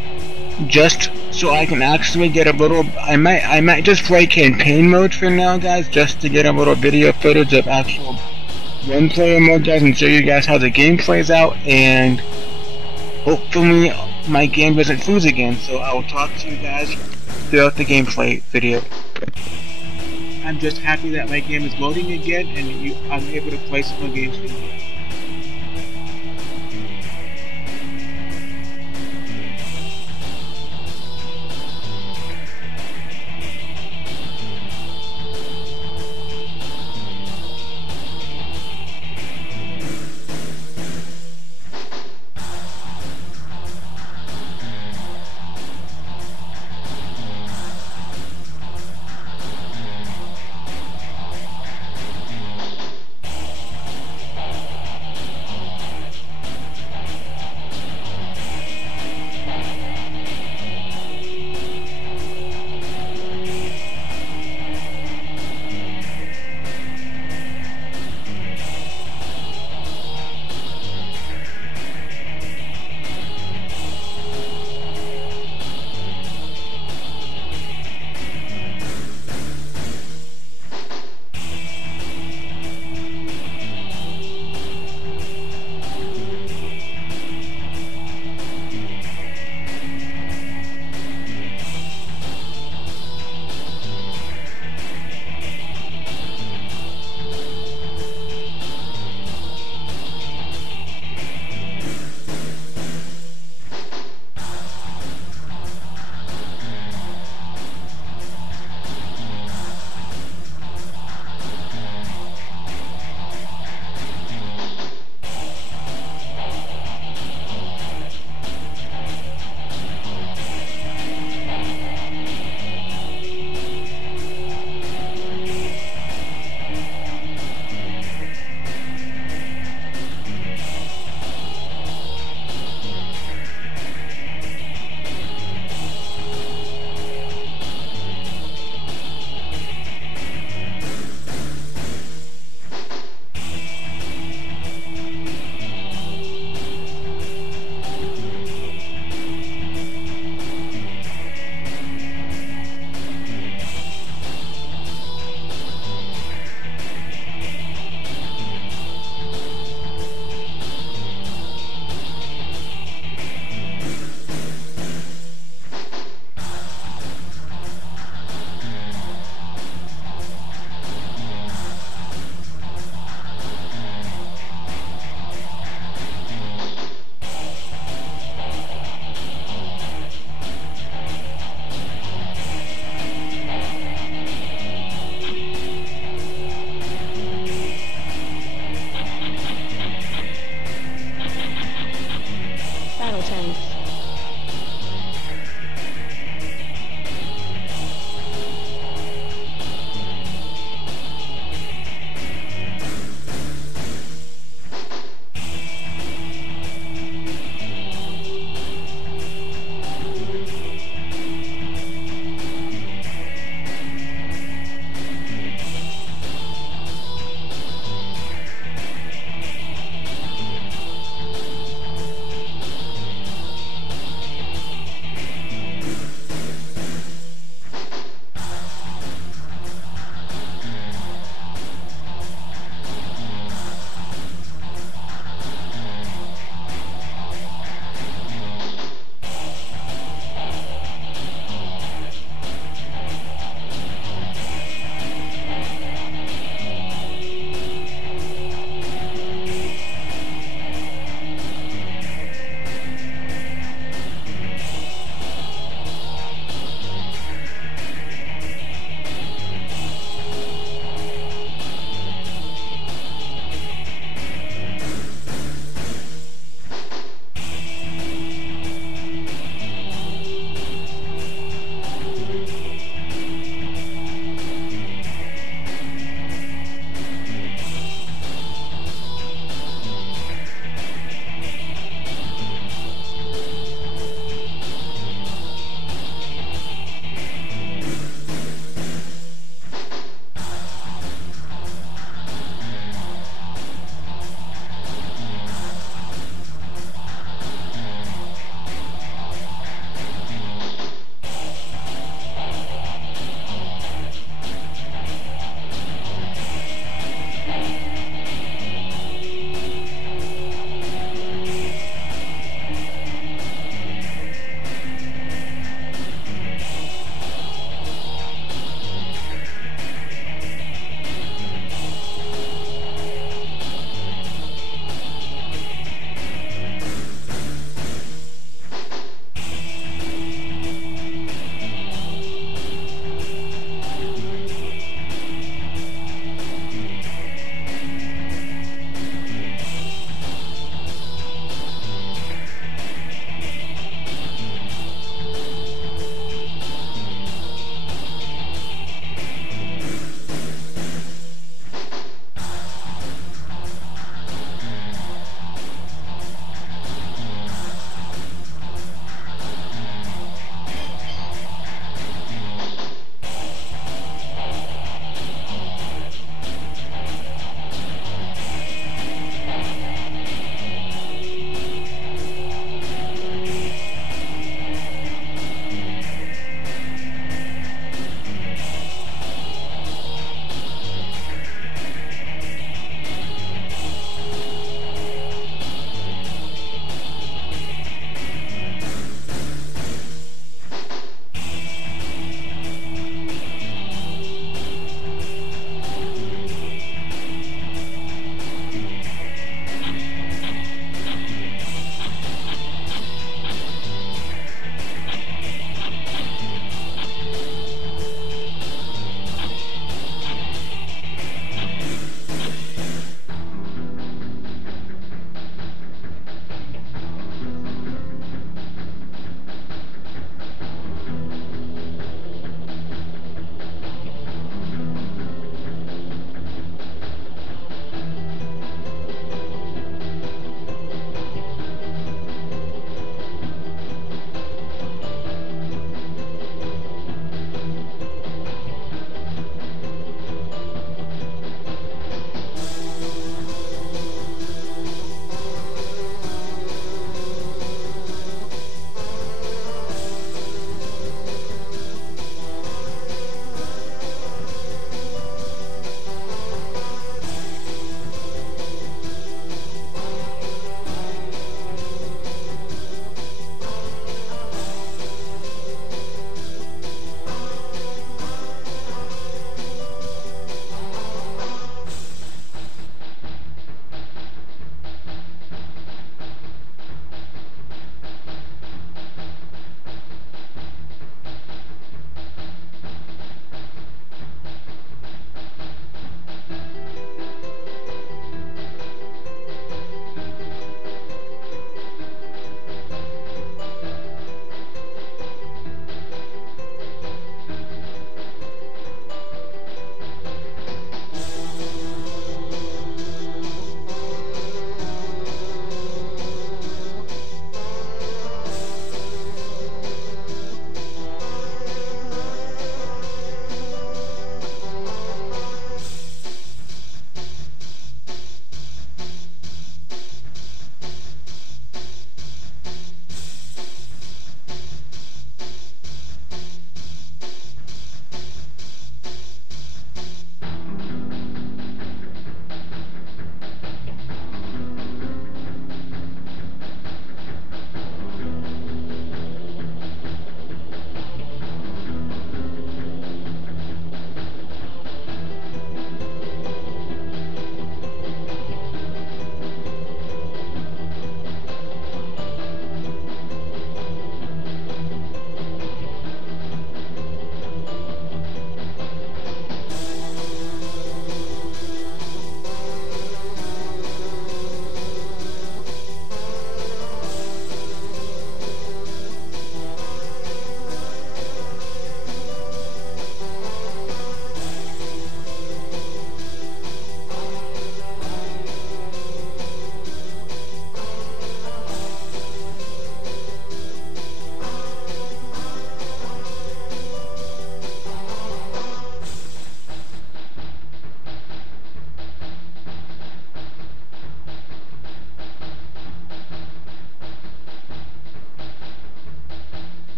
just so I can actually get a little. I might just play campaign mode for now, guys, just to get a little video footage of actual one-player mode, guys, and show you guys how the game plays out, and hopefully my game doesn't freeze again. So I will talk to you guys throughout the gameplay video. I'm just happy that my game is loading again, and I'm able to play some more games for you.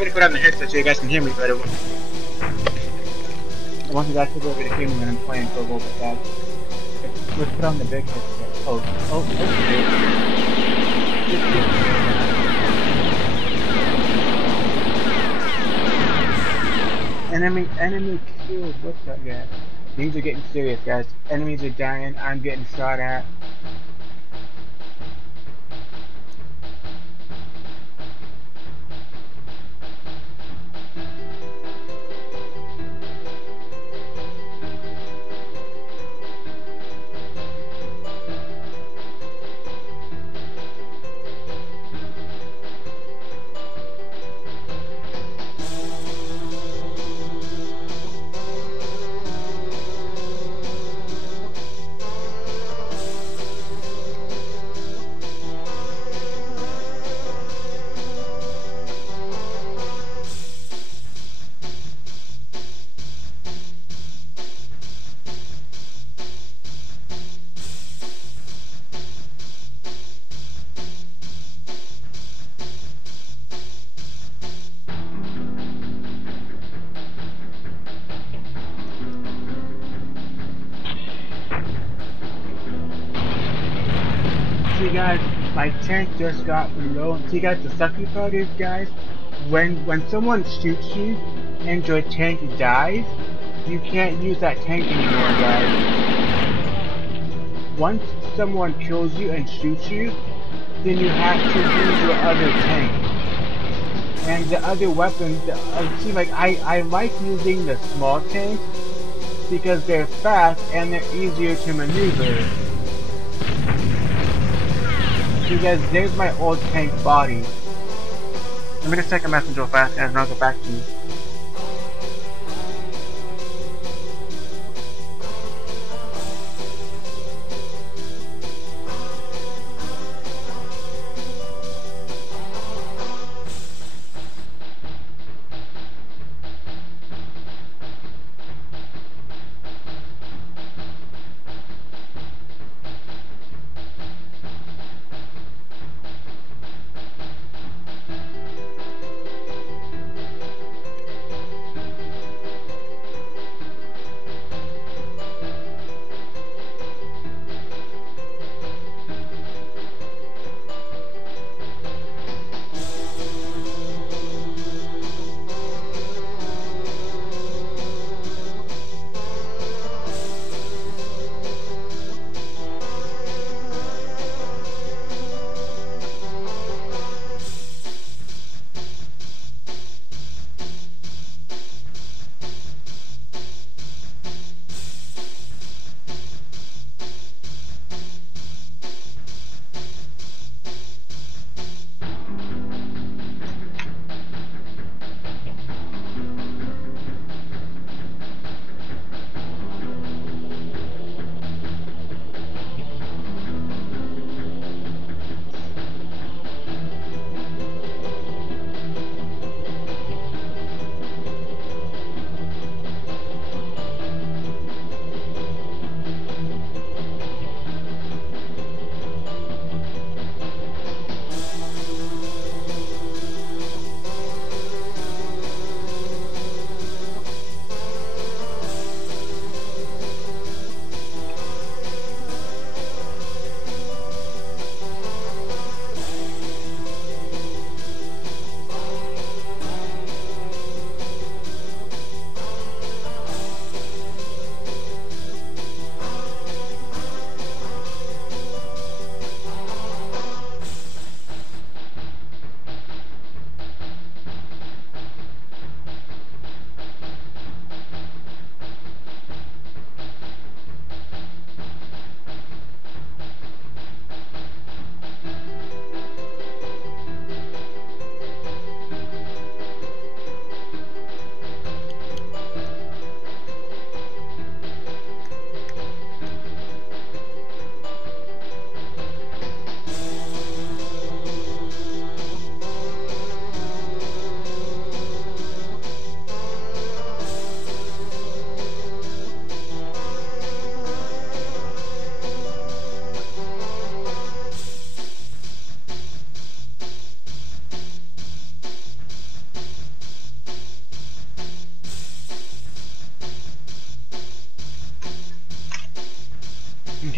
gonna put on the headset so you guys can hear me better. I want you guys to be able to hear me when I'm playing for a little bit, guys. Let's put on the big headset. Okay. Enemy killed. What's up, guys? Things are getting serious, guys. Enemies are dying. I'm getting shot at. See guys, my tank just got low. See guys, the sucky part is guys, when someone shoots you and your tank dies, you can't use that tank anymore, guys. Once someone kills you and shoots you, then you have to use your other tank. And the other weapons, see like I like using the small tanks because they're fast and they're easier to maneuver. So guys, there's my old tank body. Let me just take a message real fast guys and I'll get back to you.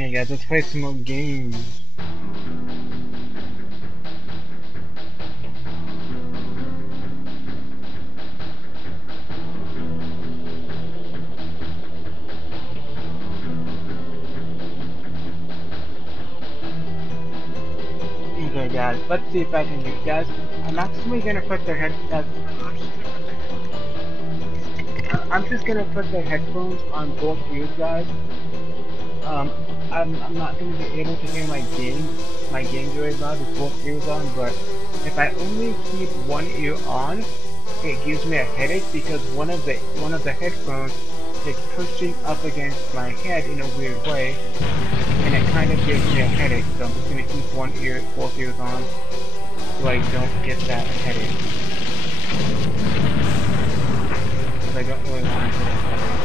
Okay guys, let's play some more games. Okay guys, let's see if I can do guys. I'm actually gonna put the I'm just gonna put the headphones on both ears guys. I'm not gonna be able to hear my game very loud with both ears on, but if I only keep one ear on, it gives me a headache because one of the headphones is pushing up against my head in a weird way, and it kind of gives me a headache. So I'm just gonna keep both ears on, so I don't get that headache. Because I don't really want to get a headache.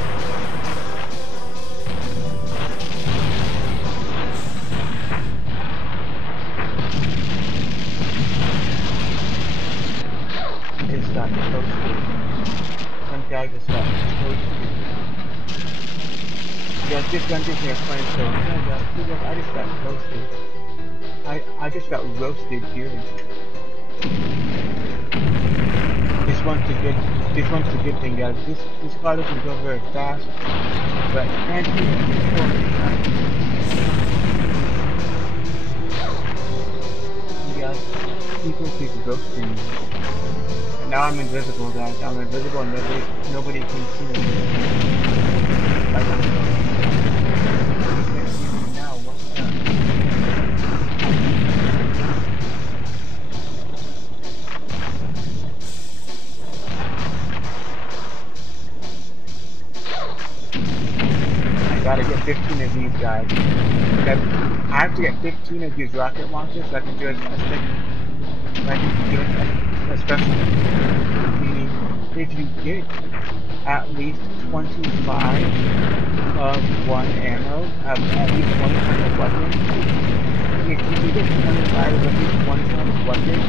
Just got toasted. One guy just got toasted. Yeah, this gun gives me a flame, so yeah, I just got toasted. I just got roasted here. This one's a good thing, guys. This car doesn't go very fast, but you guys, people keep roasting me. Now I'm invisible, guys. I'm invisible and nobody can see me. Like I'm you can't see me now. What's up? I gotta get 15 of these guys. I have to get 15 of these rocket launchers so I can do especially meaning if you get at least 25 of one ammo, of at least one kind of weapon, if you get 25 of at least one kind of weapon,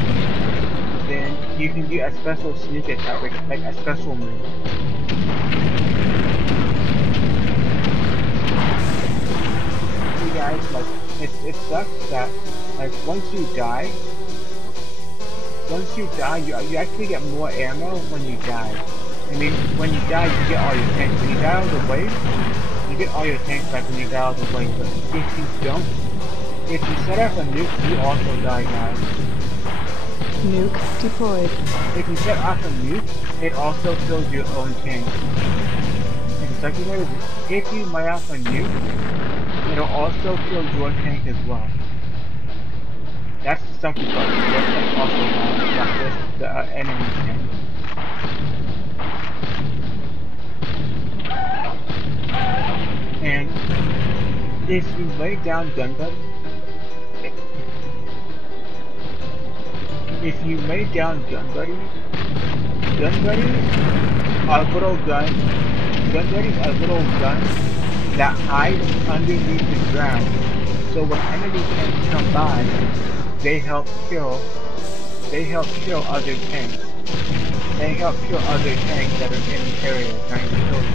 then you can do a special sneak attack, like a special move. You guys, like, it sucks that, like, once you die, you actually get more ammo when you die. I mean, when you die, you get all your tanks. When you die all the way, you get all your tanks back when you die all the way. But if you don't, if you set off a nuke, you also die, guys. Nuke deployed. If you set off a nuke, it also kills your own tank. And the second way is, if you light off a nuke, it'll also kill your tank as well. That's something that's also not just the enemy tank. And if you lay down gun buddies, are little guns. Gun buddies are little guns that hide underneath the ground. So when enemy tanks come by, they help kill other tanks. They help kill other tanks that are in the area trying to kill you.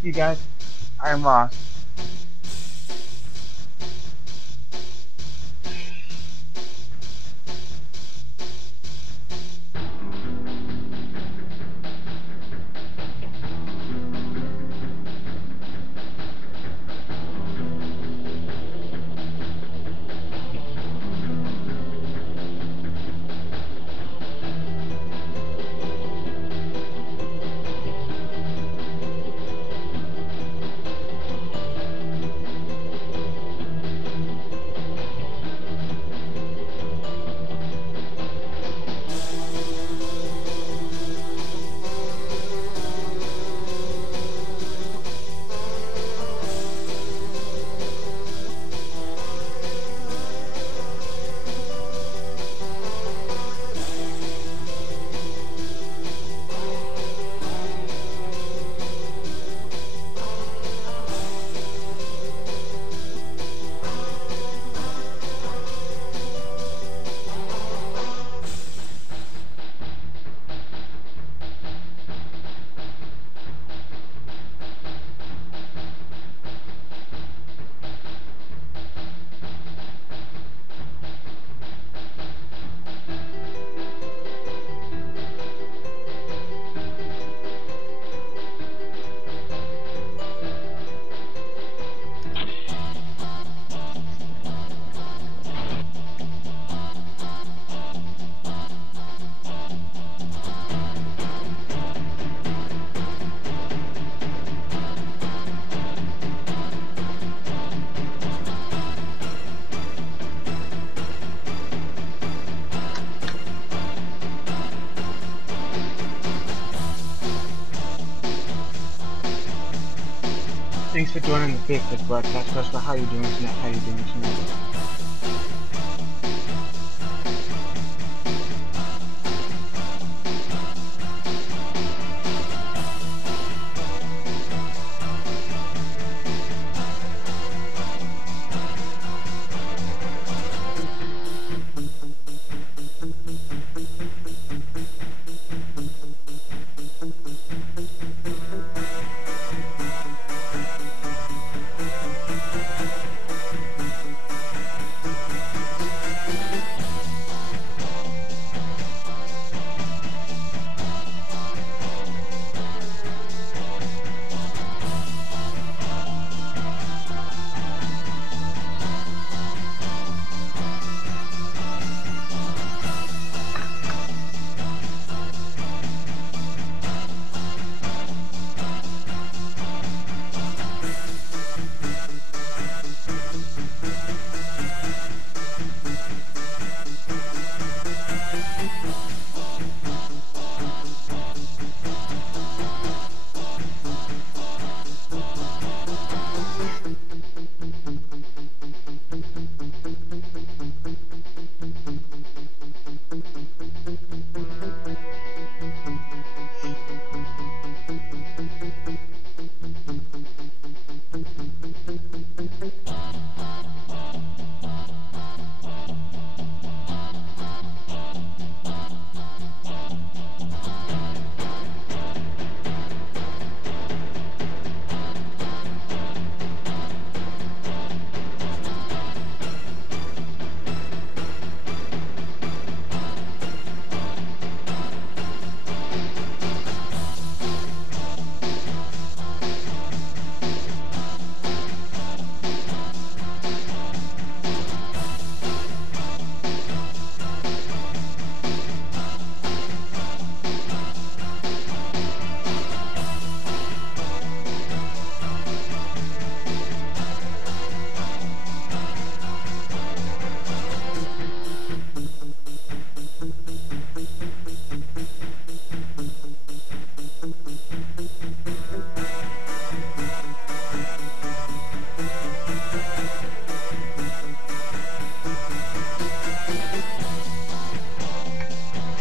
You guys, I'm lost. Thanks for joining the Facebook broadcast. Crystal, how you doing tonight? How you doing tonight?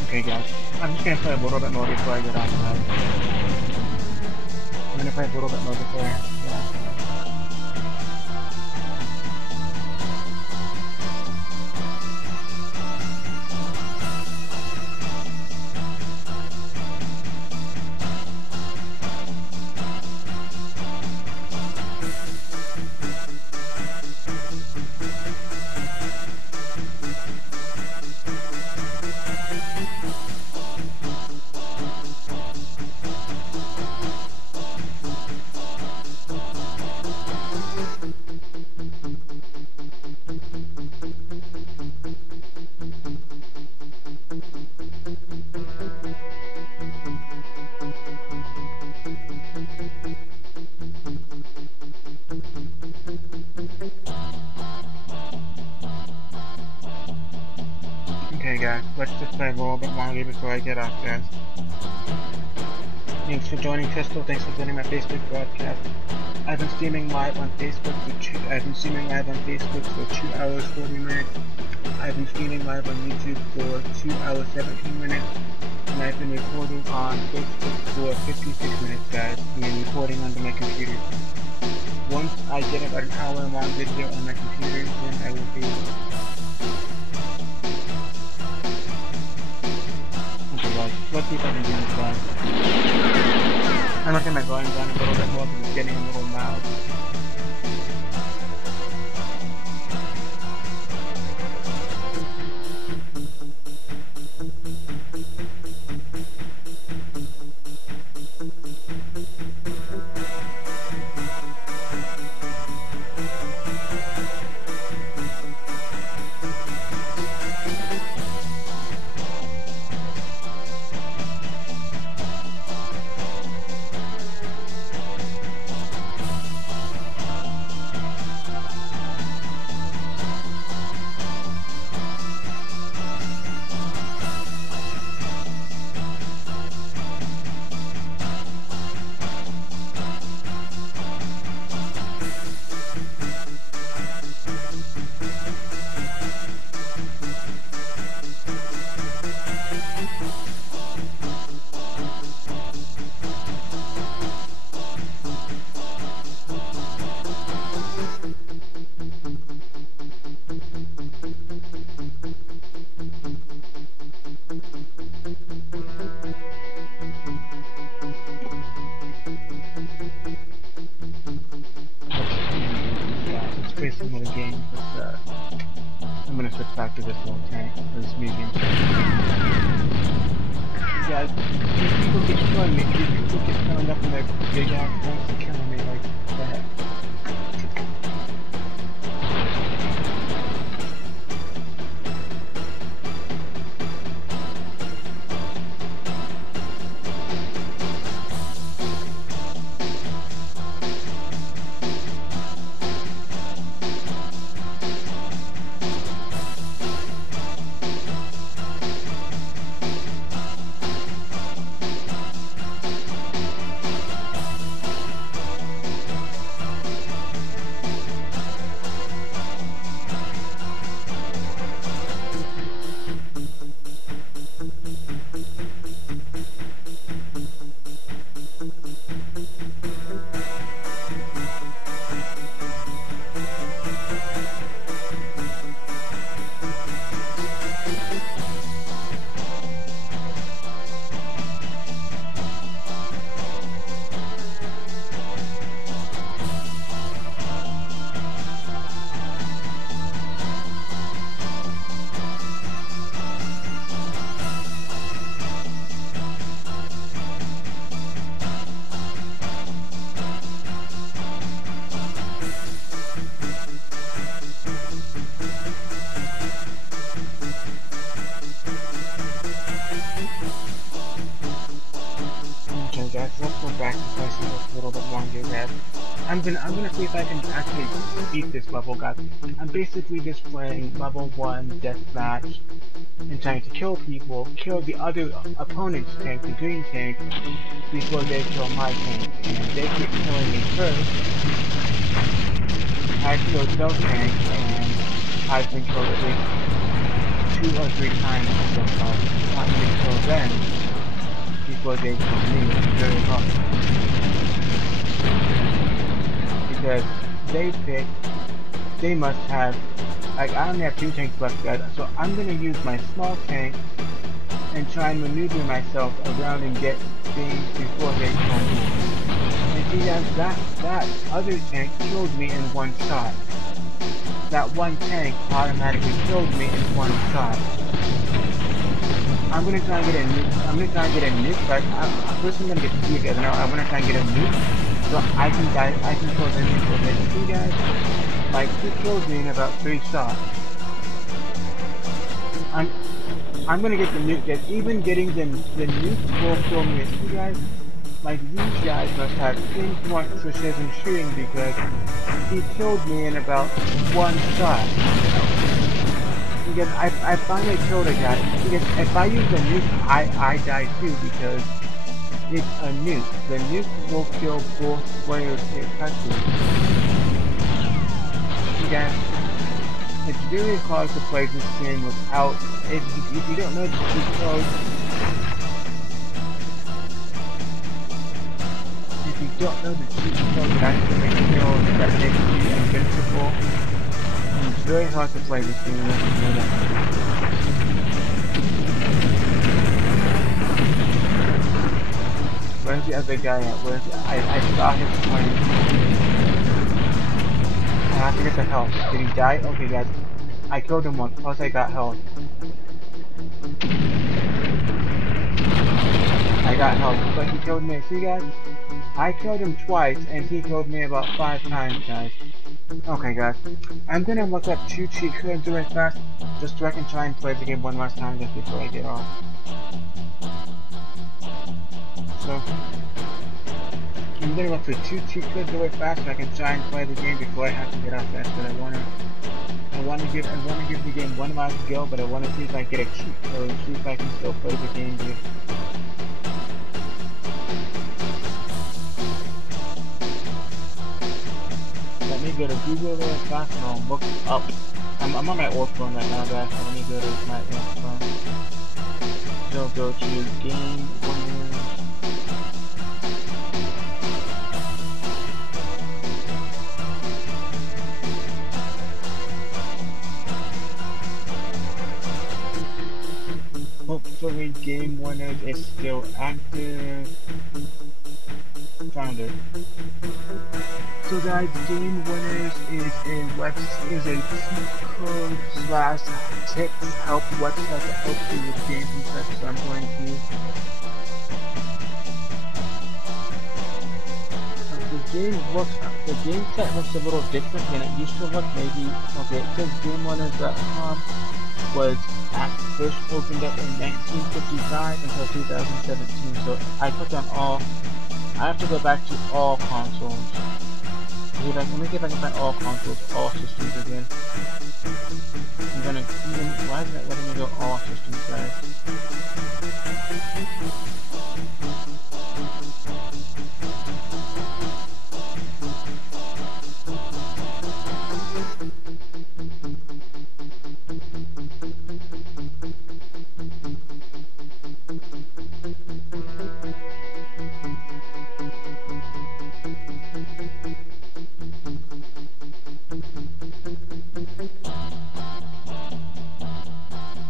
Okay guys, I'm just gonna play a little bit more before I get off tonight. I'm gonna play a little bit more before I get off tonight. Okay guys, let's just play a little bit longer before I get off, guys. Thanks for joining Crystal, thanks for joining my Facebook broadcast. I've been streaming live on Facebook for 2 hours 40 minutes. I've been streaming live on YouTube for 2 hours 17 minutes. And I've been recording on Facebook for 56 minutes, guys. And then recording onto my computer. Once I get about an hour-long video on my computer, then I will be... Okay guys, let's see if I can do this, guys. I'm looking at my volume down a little bit more because it's getting a little loud. gonna switch back to this little tank, this medium tank. Guys, these people keep killing me. These people keep coming up in their big ass tanks and killing me like that. Guys, let's go back to play some a little bit longer, guys. I'm gonna see if I can actually beat this level, guys. I'm basically just playing level 1 deathmatch and trying to kill people, kill the other opponent's tank, the green tank, before they kill my tank. And they keep killing me first. I killed their tank, and I've been killed at least 2 or 3 times so far. Not to kill them before they kill me. It's very hard. Because they must have, like, I only have 2 tanks left, guys, so I'm gonna use my small tank and try and maneuver myself around and get things before they kill me. And see, guys, that other tank killed me in 1 shot. That one tank automatically killed me in 1 shot. I'm gonna try and get a nuke. But first I'm gonna get to see you guys. Now I'm gonna try and get a nuke, so I can kill the nuke with it. See, guys, like, he killed me in about 3 shots. I'm gonna get the nuke, guys. Even getting the nuke will kill me. See, guys, like, these guys must have pinpoint precision shooting because he killed me in about 1 shot. Because I finally killed a guy. Because if I use the nuke, I die too because it's a nuke. The nuke will kill both players it touches. You guys, it's really hard to play this game without. If you don't know the cheat code, that actually makes you invincible. It's very hard to play this game unless you know that. Where's the other guy at? I saw his plane. I have to get the health. Did he die? Okay, guys. I killed him once, plus I got health. I got health, but he killed me. See, guys? I killed him twice, and he killed me about 5 times, guys. Okay, guys, I'm gonna look up 2 cheat codes really fast, just so I can try and play the game one last time just before I get off. So, I'm gonna look for 2 cheat codes really fast so I can try and play the game before I have to get off. That's what I wanna give the game one last go, but I wanna see if I get a cheat code, see if I can still play the game here. Let me go to Google really fast and I'll look up. I'm on my old phone right now, guys, so let me go to my old phone. So go to Game Winners. Hopefully Game Winners is still active. Found it. So guys, Game Winners is a cheat code/tips help website that helps you with games and such, so I'm going to use. The game set looks a little different than it used to look. Maybe, okay, it says GameWonders.com was at first opened up in 1955 until 2017, so I put on all. I have to go back to all consoles. Let me see if I can find all consoles, all systems again. I'm gonna, why isn't it letting me go all systems, guys?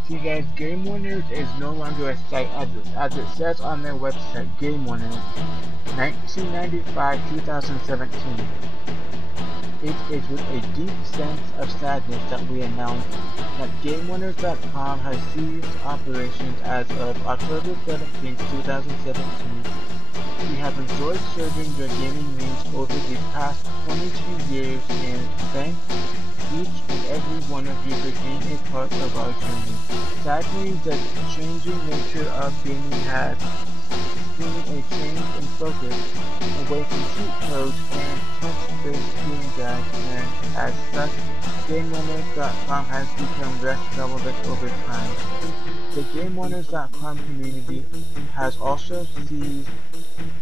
See guys, GameWonders is no longer a site as it says on their website, GameWonders, 1995-2017. It is with a deep sense of sadness that we announce that GameWonders.com has ceased operations as of October 17, 2017. We have enjoyed serving your gaming needs over the past 22 years and thank each and every one of you for being a part of our journey. Sadly, the changing nature of gaming has seen a change in focus away from cheat codes and text-based game guides, and as such, GameWonders.com has become less relevant over time. The GameWonders.com community has also ceased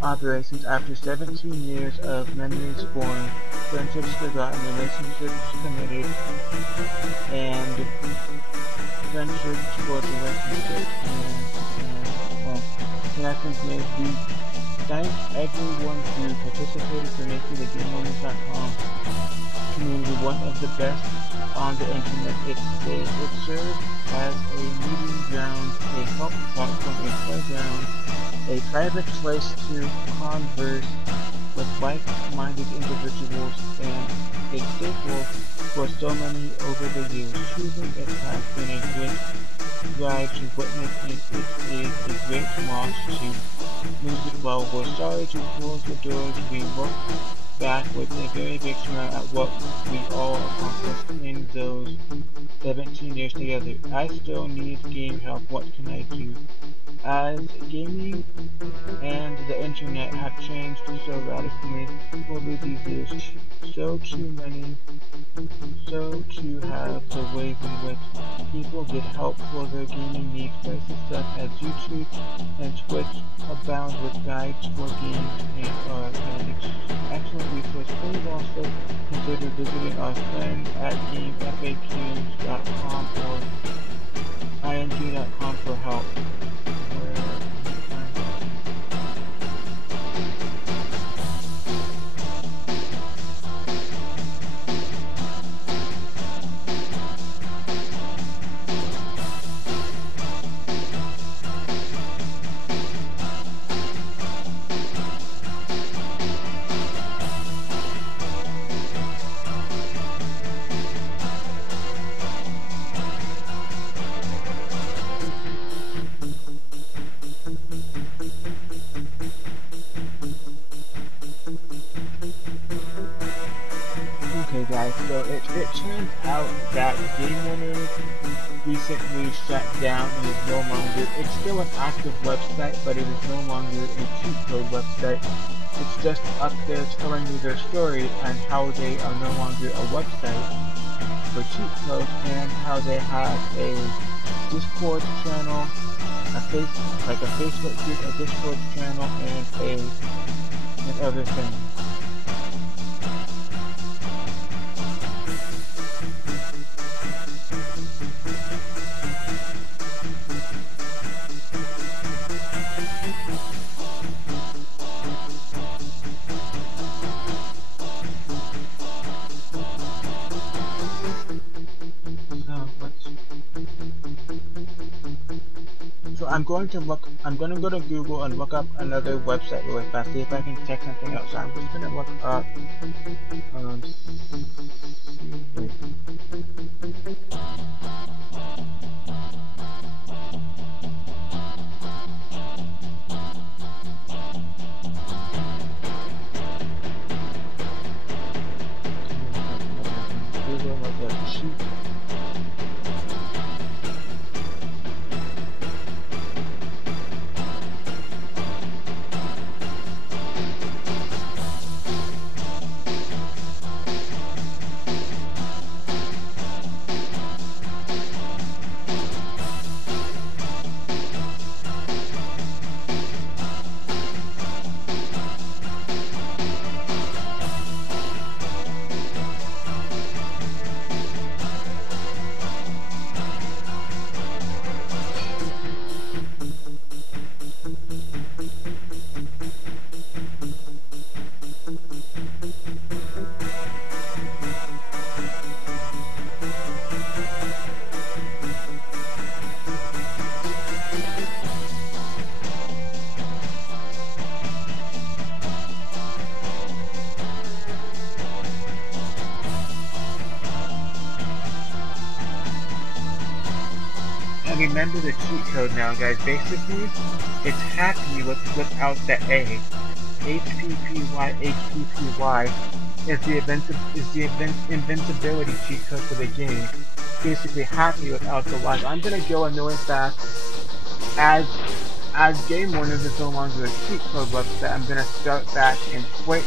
operations after 17 years of memories born, friendships forgotten, relationships committed, and friendships for the relationships and connections made. We thank everyone who participated for making the GameWonders.com community one of the best on the internet. It serves as a meeting ground, a help platform, a playground, a private place to converse with like-minded individuals, and a staple for so many over the years. Truly, it has been a great ride to witness, and it is a great loss to lose it. While we're sorry to close the doors, we look back with a very big smile at what we all accomplished in those 17 years together. I still need game help. What can I do? As gaming and the internet have changed so radically over these years, so too have the ways in which people get help for their gaming needs. Places such as YouTube and Twitch abound with guides for games and are an excellent resource. Please also consider visiting our friends at GameFAQs.com or ING.com for help. Okay guys, so it turns out that GameWonders recently shut down and is no longer, it's still an active website, but it is no longer a cheat code website. It's just up there telling you their story and how they are no longer a website for cheat codes, and how they have a Discord channel, a Facebook group, a Discord channel, and other things. So I'm going to go to Google and look up another website really fast, see if I can check something else. So I'm just gonna look up remember the cheat code now, guys. Basically, it's happy without the A. HPPY is the invincibility cheat code for the game. Basically, happy without the Y. I'm gonna go annoying fast as Game Warner is no longer a cheat code website. I'm gonna start back and quit.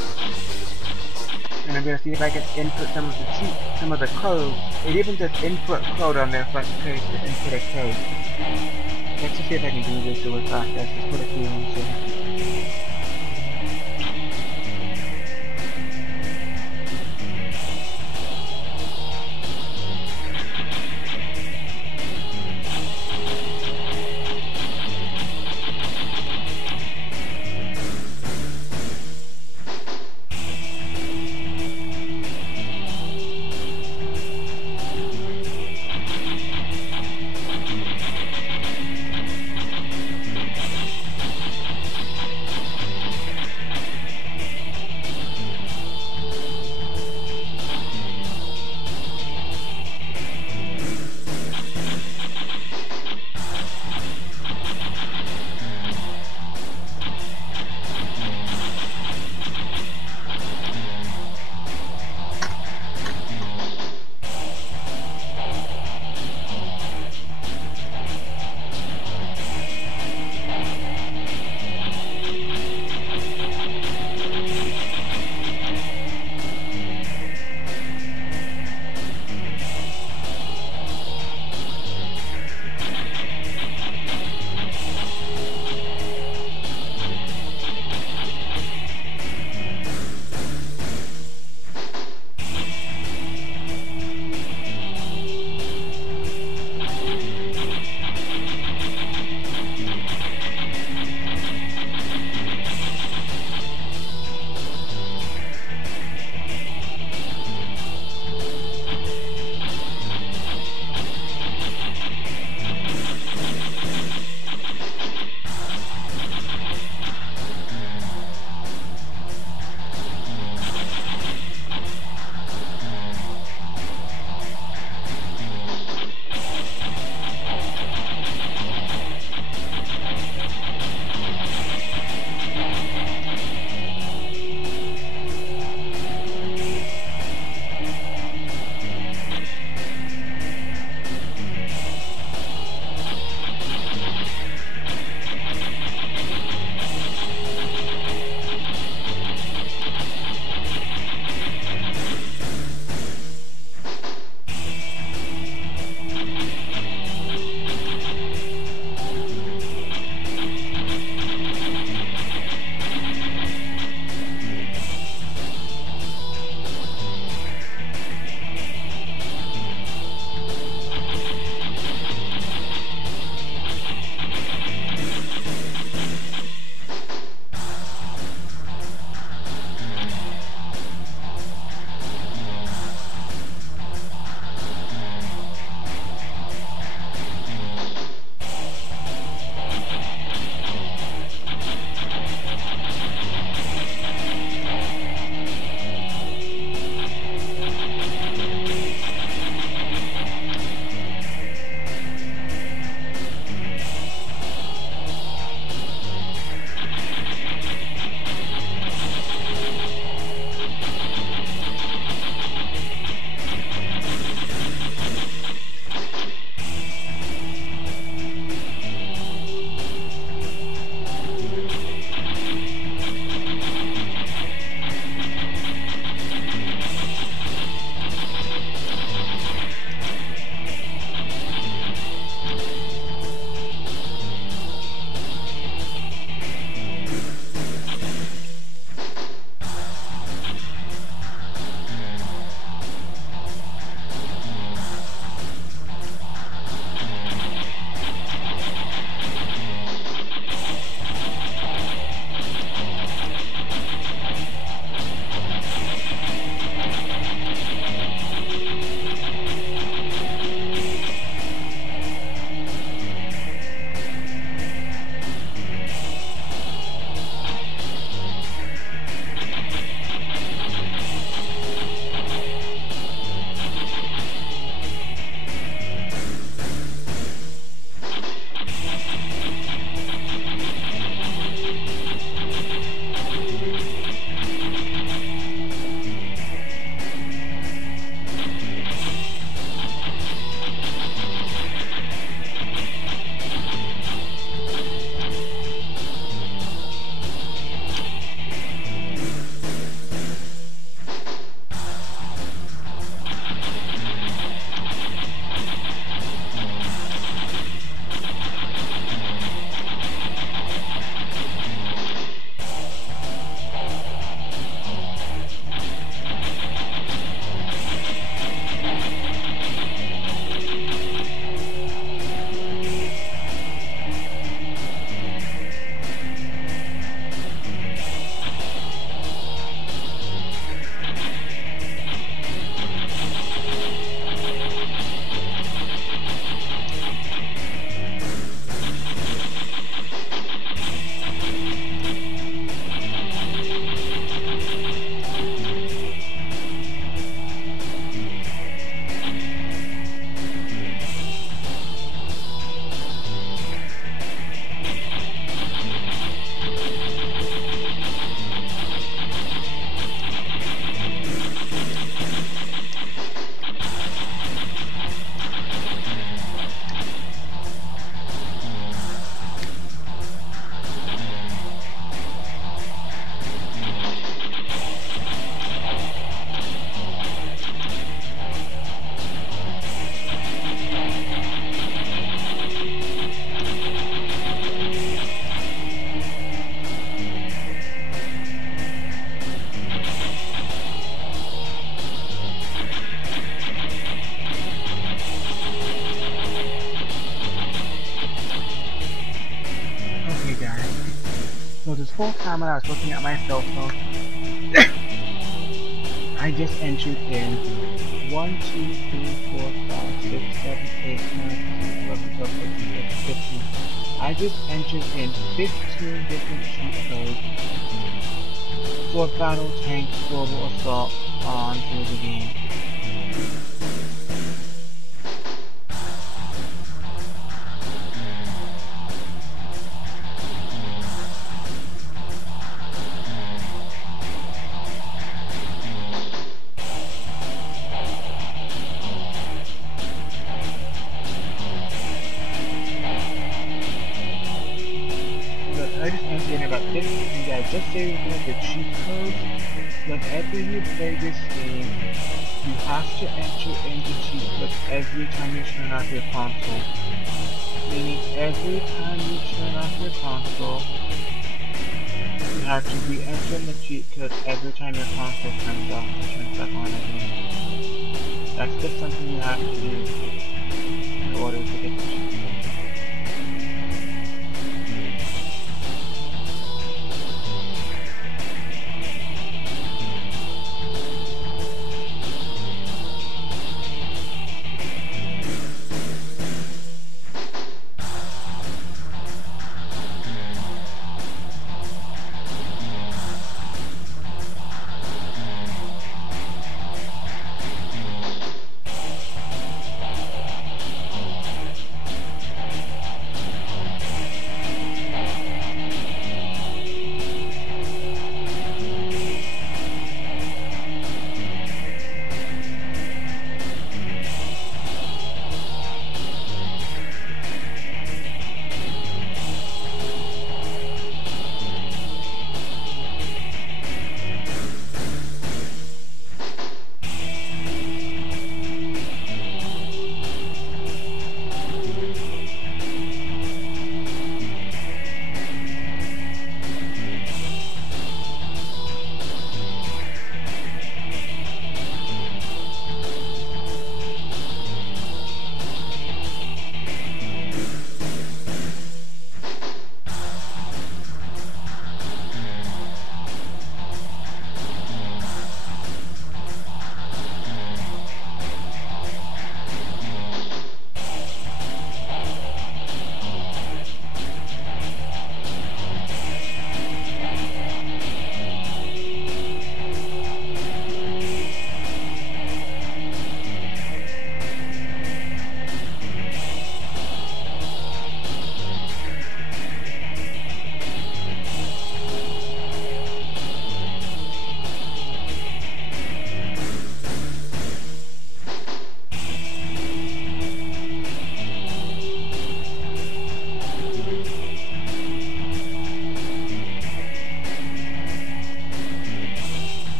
And I'm gonna see if I can input some of the code. It even does input code on their front page to input a code. Let's just see if I can do this really fast, guys. Just put a few in here. whole time when I was looking at my cell phone, I just entered in 1, 2, 3, 4, 5, 6, 7, 8, 9, 10, 11, 12, 13, 14, 15. I just entered in 15 different cheat codes for Battle Tank Global Assault onto the game. I just entered in about 15, and yeah, just so you know the cheat codes, whenever you play this game, you have to enter in the cheat code every time you turn off your console. Meaning every time you turn off your console, you have to re-enter in the cheat code every time your console turns off and turns back on again. That's just something you have to do in order to get the cheat code.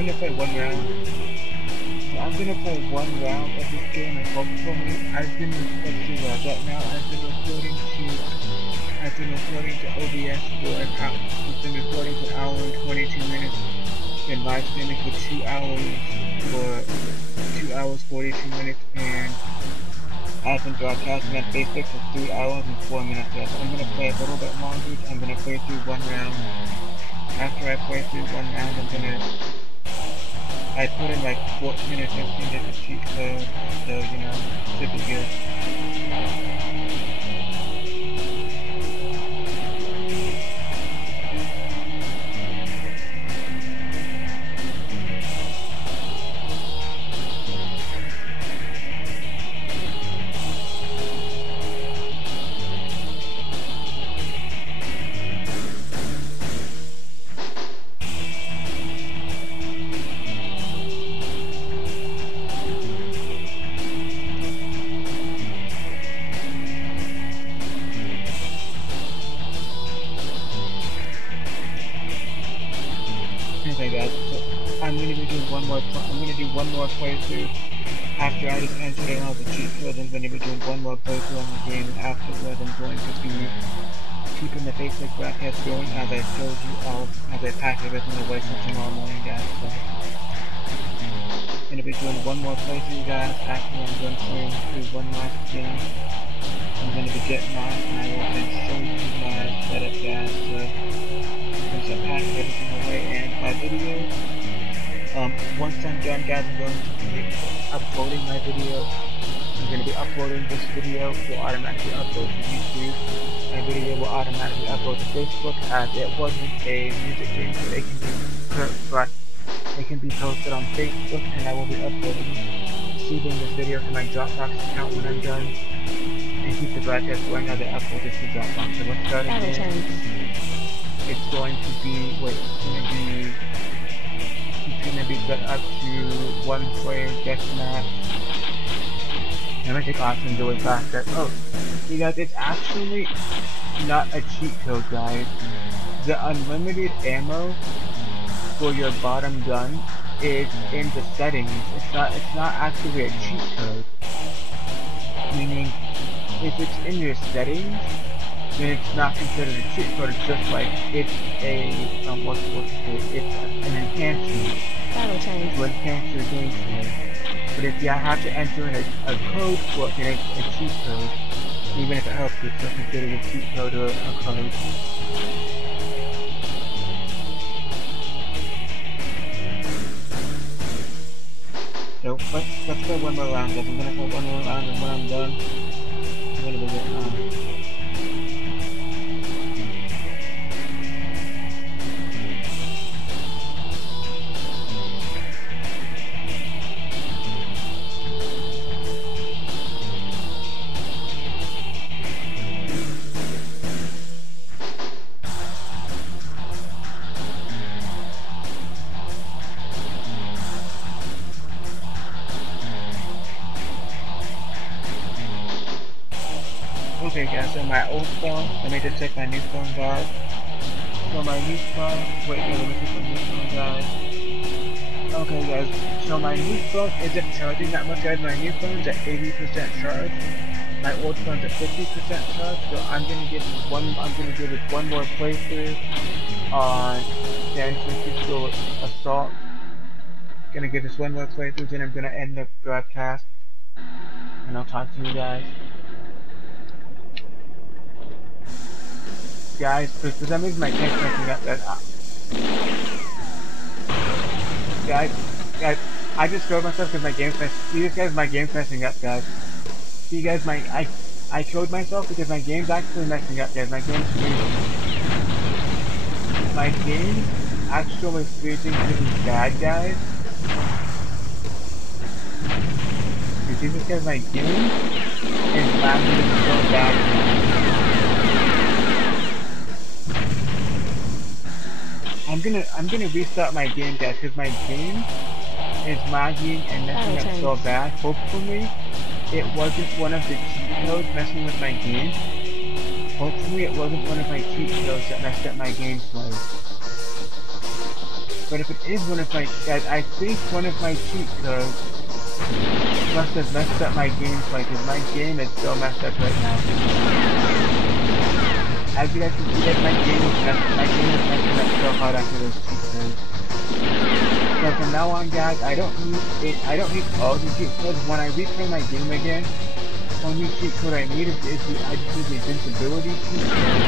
gonna play one round. I'm gonna play one round of this game and hopefully I've been right now I've been recording to OBS for an hour. I've been recording for an hour and 22 minutes. Been live streaming for 2 hours 42 minutes, and I've been broadcasting on Facebook for 3 hours and 4 minutes. Yes, I'm gonna play a little bit longer. I'm gonna play through one round. After I play through one round, I put in like 14 or 15 different cheat codes, so you know, should be good. Okay guys, so I'm gonna do one more playthrough. After I just entered in all the cheat codes, I'm gonna be doing one more playthrough on the game, and afterwards I'm going to be keeping the Facebook broadcast going as I showed you all, as I pack everything away for tomorrow morning, guys. So I'm gonna be doing one more playthrough, guys. After I'm done playing through one last game, I'm gonna be getting on and I will then show you my setup, guys. So once I pack everything away and my video, once I'm done, guys, I'm going to be uploading my video. I'm going to be uploading this video. Will automatically upload to YouTube. My video will automatically upload to Facebook, as it wasn't a music game, so it can be posted on Facebook, and I will be saving this video to my Dropbox account when I'm done, and keep the broadcast going as I upload this to Dropbox. So let's start again. It's going to be set up to one player deathmatch. I'm gonna take options really fast. Oh, you guys, it's actually not a cheat code, guys. The unlimited ammo for your bottom gun is in the settings. It's not actually a cheat code. Meaning, if it's in your settings, then it's not considered a cheat code. It's just like it's a it's an enhancement to enhance your gameplay. But if you have to enter in a code for it, then it's a cheat code. Even if it helps, it's still considered a cheat code or a code. So let's play one more round, guys. I'm gonna play one more round, and when I'm done, I'm gonna be getting on. Okay guys, so my old phone, let me just check my new phone, guys. So my new phone, let me check my new phone, guys. Okay guys, so my new phone isn't charging that much, guys. My new phone's at 80% charge. My old phone's at 50% charge, so I'm gonna give it one more playthrough on San Francisco Assault. Gonna give this one more playthrough, then I'm gonna end the broadcast. And I'll talk to you guys. Guys, for some reason my game's messing up. Guys, I just killed myself because my game's messing. See this, guys, my game's messing up, guys. See, guys, I killed myself because my game's actually messing up, guys. My game's freezing. My game's actually freezing really bad, guys. You see this, guys, my game is lagging so bad. I'm gonna restart my game, guys, because my game is lagging and messing up so bad. Hopefully, it wasn't one of the cheat codes messing with my game. Hopefully, it wasn't one of my cheat codes that messed up my gameplay. But if it is one of my, guys, I think one of my cheat codes must have messed up my gameplay, because my game is so messed up right now. As you guys can see, that my game is messing up so hard after those cheat codes. So from now on, guys, I don't need all the cheat codes. When I replay my game again, the only cheat code I need is I just need the invincibility cheat code.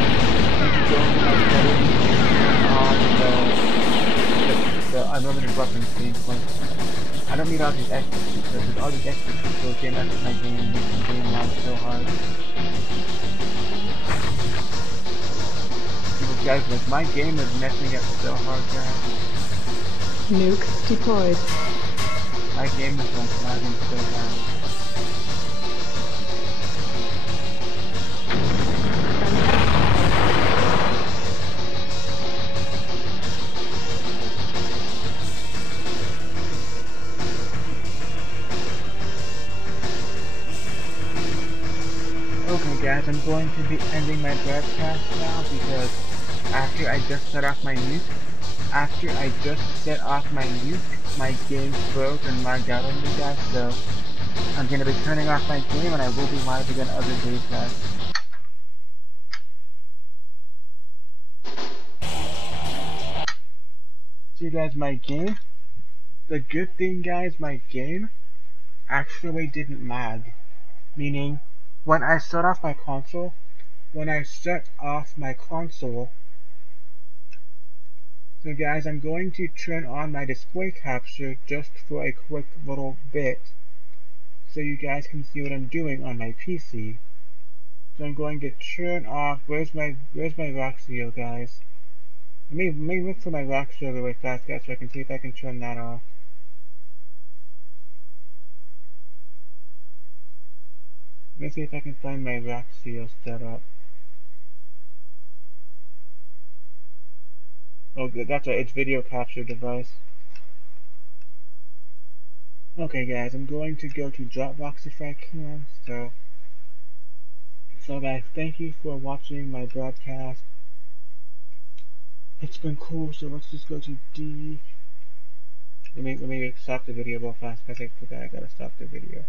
And to go into my settings on the unlimited weapons gameplay. I don't need all these extra cheat codes, because all these extra cheat codes can mess up my game and make the game lag so hard. Because guys, like, my game is messing up so hard, guys. Nuke deployed. My game is like lagging so bad. Okay guys, I'm going to be ending my broadcast now because after I just set off my nuke, my game froze and lagged out on me, guys, so I'm going to be turning off my game and I will be live again other days, guys. See guys, my game, the good thing guys, my game actually didn't lag, meaning when I shut off my console, so guys, I'm going to turn on my display capture just for a quick little bit, so you guys can see what I'm doing on my PC. So I'm going to turn off, where's my Roxio, guys? Let me look for my Roxio really fast, guys, so I can see if I can turn that off. Let me see if I can find my Roxio setup. Oh, good, that's right, it's video capture device. Okay guys, I'm going to go to Dropbox if I can, so guys, thank you for watching my broadcast. It's been cool, so let's just go to D. Let me stop the video real fast, because I forgot I gotta stop the video.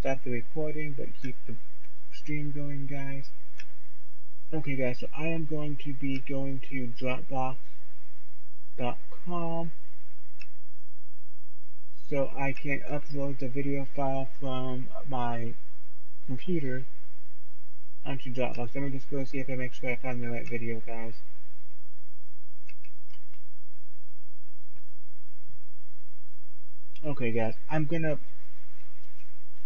Stop the recording, but keep the stream going, guys. Okay guys, so I am going to be going to Dropbox.com so I can upload the video file from my computer onto Dropbox. Let me just go see if I make sure I found the right video, guys. Okay guys, I'm gonna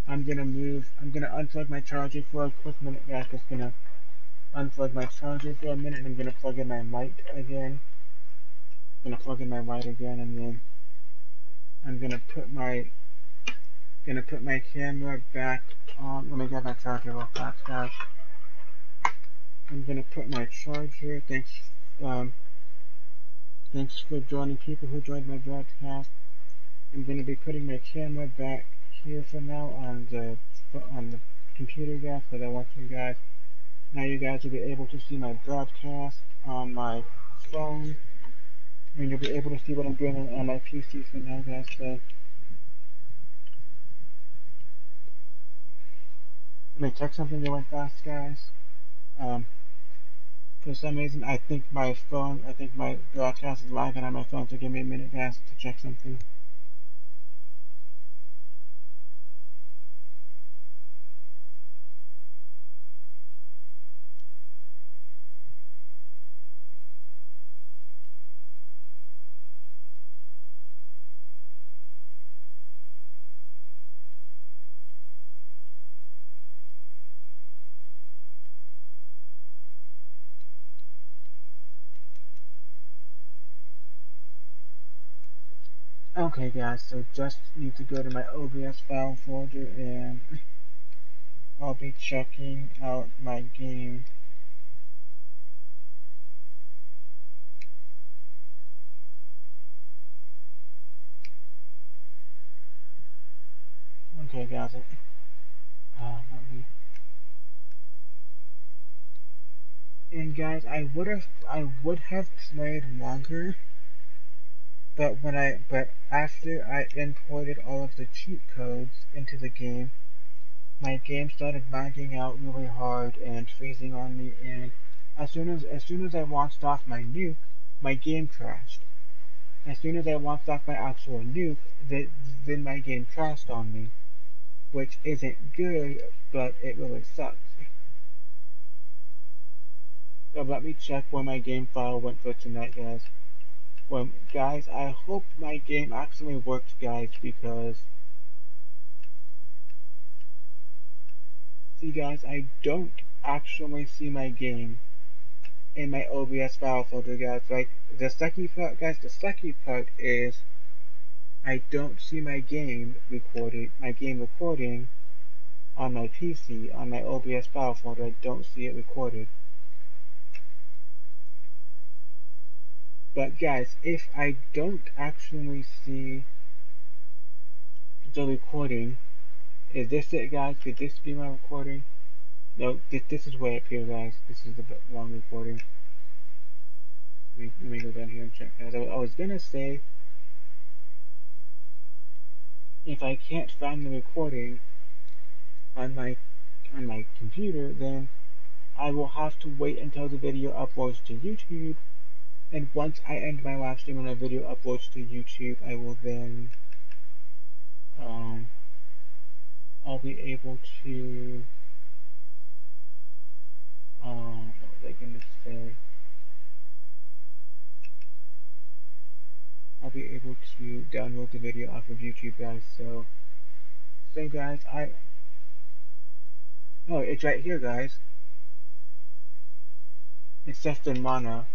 unplug my charger for a quick minute, guys. Just gonna unplug my charger for a minute, and I'm gonna plug in my light again. And then I'm gonna put my camera back on. Let me get my charger real fast, guys. I'm gonna put my charger. Thanks for joining people who joined my broadcast. I'm gonna be putting my camera back here for now on the computer, guys, so that once you guys will be able to see my broadcast on my phone, and you'll be able to see what I'm doing on my PC for now, guys. So let me check something really fast, guys. For some reason, I think my broadcast is lagging on my phone, so give me a minute, guys, to check something. Okay guys, so just need to go to my OBS file folder and I'll be checking out my game. Okay guys, and guys, I would have played longer but after I imported all of the cheat codes into the game, my game started lagging out really hard and freezing on me, and as soon as I launched off my nuke, my game crashed. As soon as I launched off my actual nuke, then my game crashed on me, which isn't good, but it really sucks. So let me check where my game file went for tonight, guys. Well, guys, I hope my game actually worked, guys, because see, guys, I don't actually see my game in my OBS file folder, guys. Like, the sucky part, guys, the sucky part is I don't see my game recording on my PC, on my OBS file folder. I don't see it recorded. But guys, if I don't actually see the recording, is this it, guys? Could this be my recording? No, this is way up here, guys. This is the wrong recording. Let me go down here and check, guys. I was gonna say, if I can't find the recording on my computer, then I will have to wait until the video uploads to YouTube. And once I end my live stream and the video uploads to YouTube, I will then I'll be able to what was I gonna say? I'll be able to download the video off of YouTube, guys. So guys, oh, it's right here, guys. It's just in mono.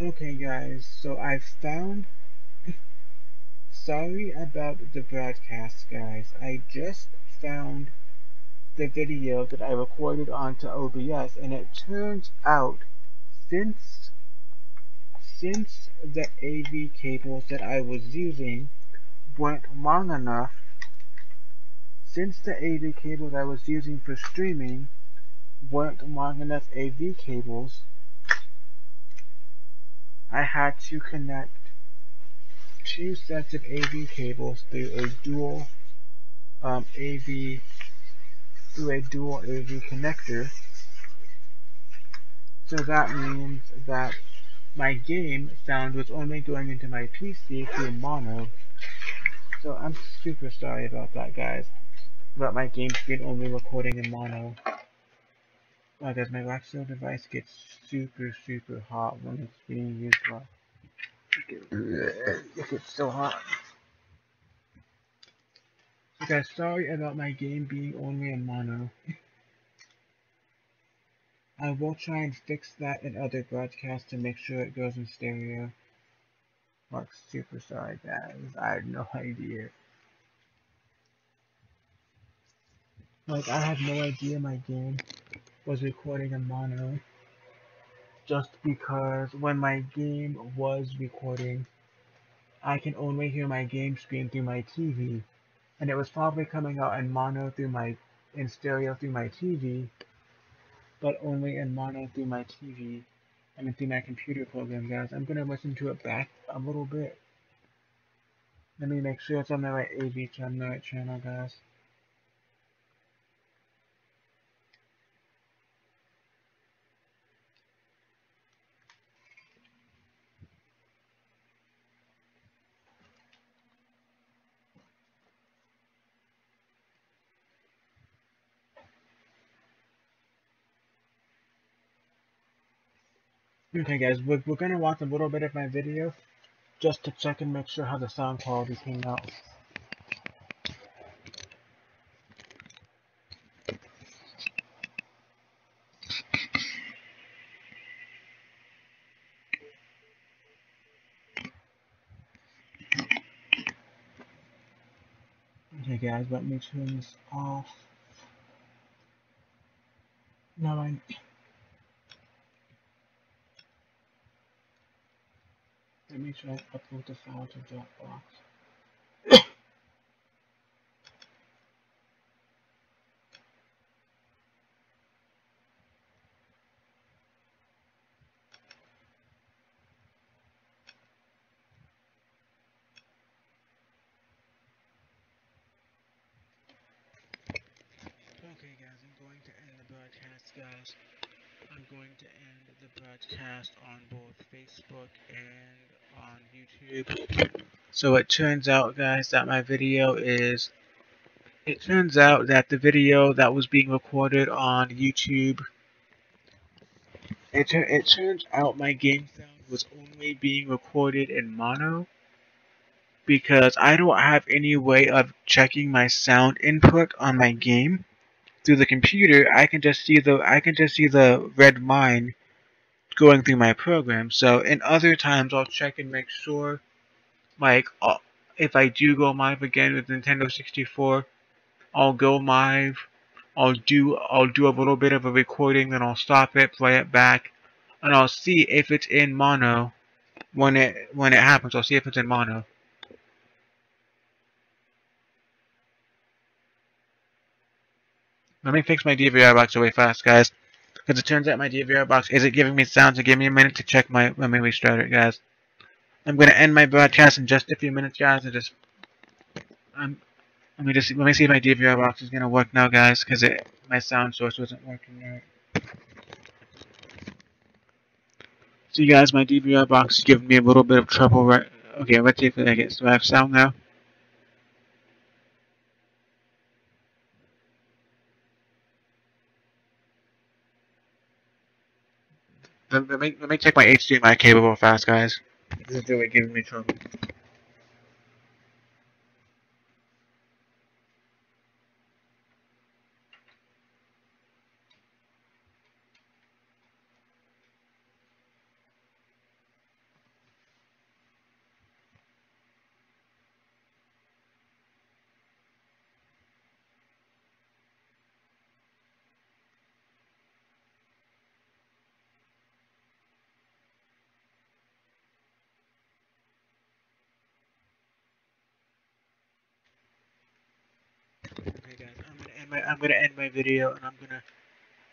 Okay, guys, so I found. Sorry about the broadcast, guys. I just found the video that I recorded onto OBS, and it turns out since the AV cables that I was using weren't long enough, since the AV cables I was using for streaming weren't long enough AV cables, I had to connect two sets of AV cables through a dual AV connector. So that means that my game sound was only going into my PC through mono. So I'm super sorry about that, guys. About my game screen only recording in mono. Wow, guys, my Lexo device gets super hot when it's being used well. It gets so hot. So guys, sorry about my game being only in mono. I will try and fix that in other broadcasts to make sure it goes in stereo. Like, super sorry, guys. I had no idea. Like, I had no idea my game was recording in mono. Just because when my game was recording, I can only hear my game screen through my TV. And it was probably coming out in mono in stereo through my TV, but only in mono through my TV. I mean, through my computer program, guys. I'm gonna listen to it back a little bit. Let me make sure it's on the right AV channel, the right channel, guys. Okay, guys, we're gonna watch a little bit of my video just to check and make sure how the sound quality came out. Okay, guys, let me turn this off. Now let me try to upload the file to Dropbox. broadcast, guys. I'm going to end the broadcast on both Facebook and on YouTube. So it turns out, guys, that my video is. It turns out that the video that was being recorded on YouTube. It turns out my game sound was only being recorded in mono because I don't have any way of checking my sound input on my game through the computer. I can just see the red line going through my program. So in other times I'll check and make sure, like, if I do go live again with Nintendo 64, I'll go live. I'll do a little bit of a recording, then I'll stop it, play it back, and I'll see if it's in mono when it happens. I'll see if it's in mono. Let me fix my DVR box really fast, guys, because it turns out my DVR box isn't giving me sound. So give me a minute to check let me restart it, guys. I'm gonna end my broadcast in just a few minutes, guys. Let me see if my DVR box is gonna work now, guys, because my sound source wasn't working right. See, guys, my DVR box is giving me a little bit of trouble. Right? Okay, let's see if I get. Do I have sound now? Let me check my HDMI cable real fast, guys. This is really giving me trouble. Okay, guys, I'm gonna end my video, and I'm gonna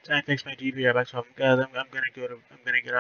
try and fix my DVR box. So guys, I'm gonna get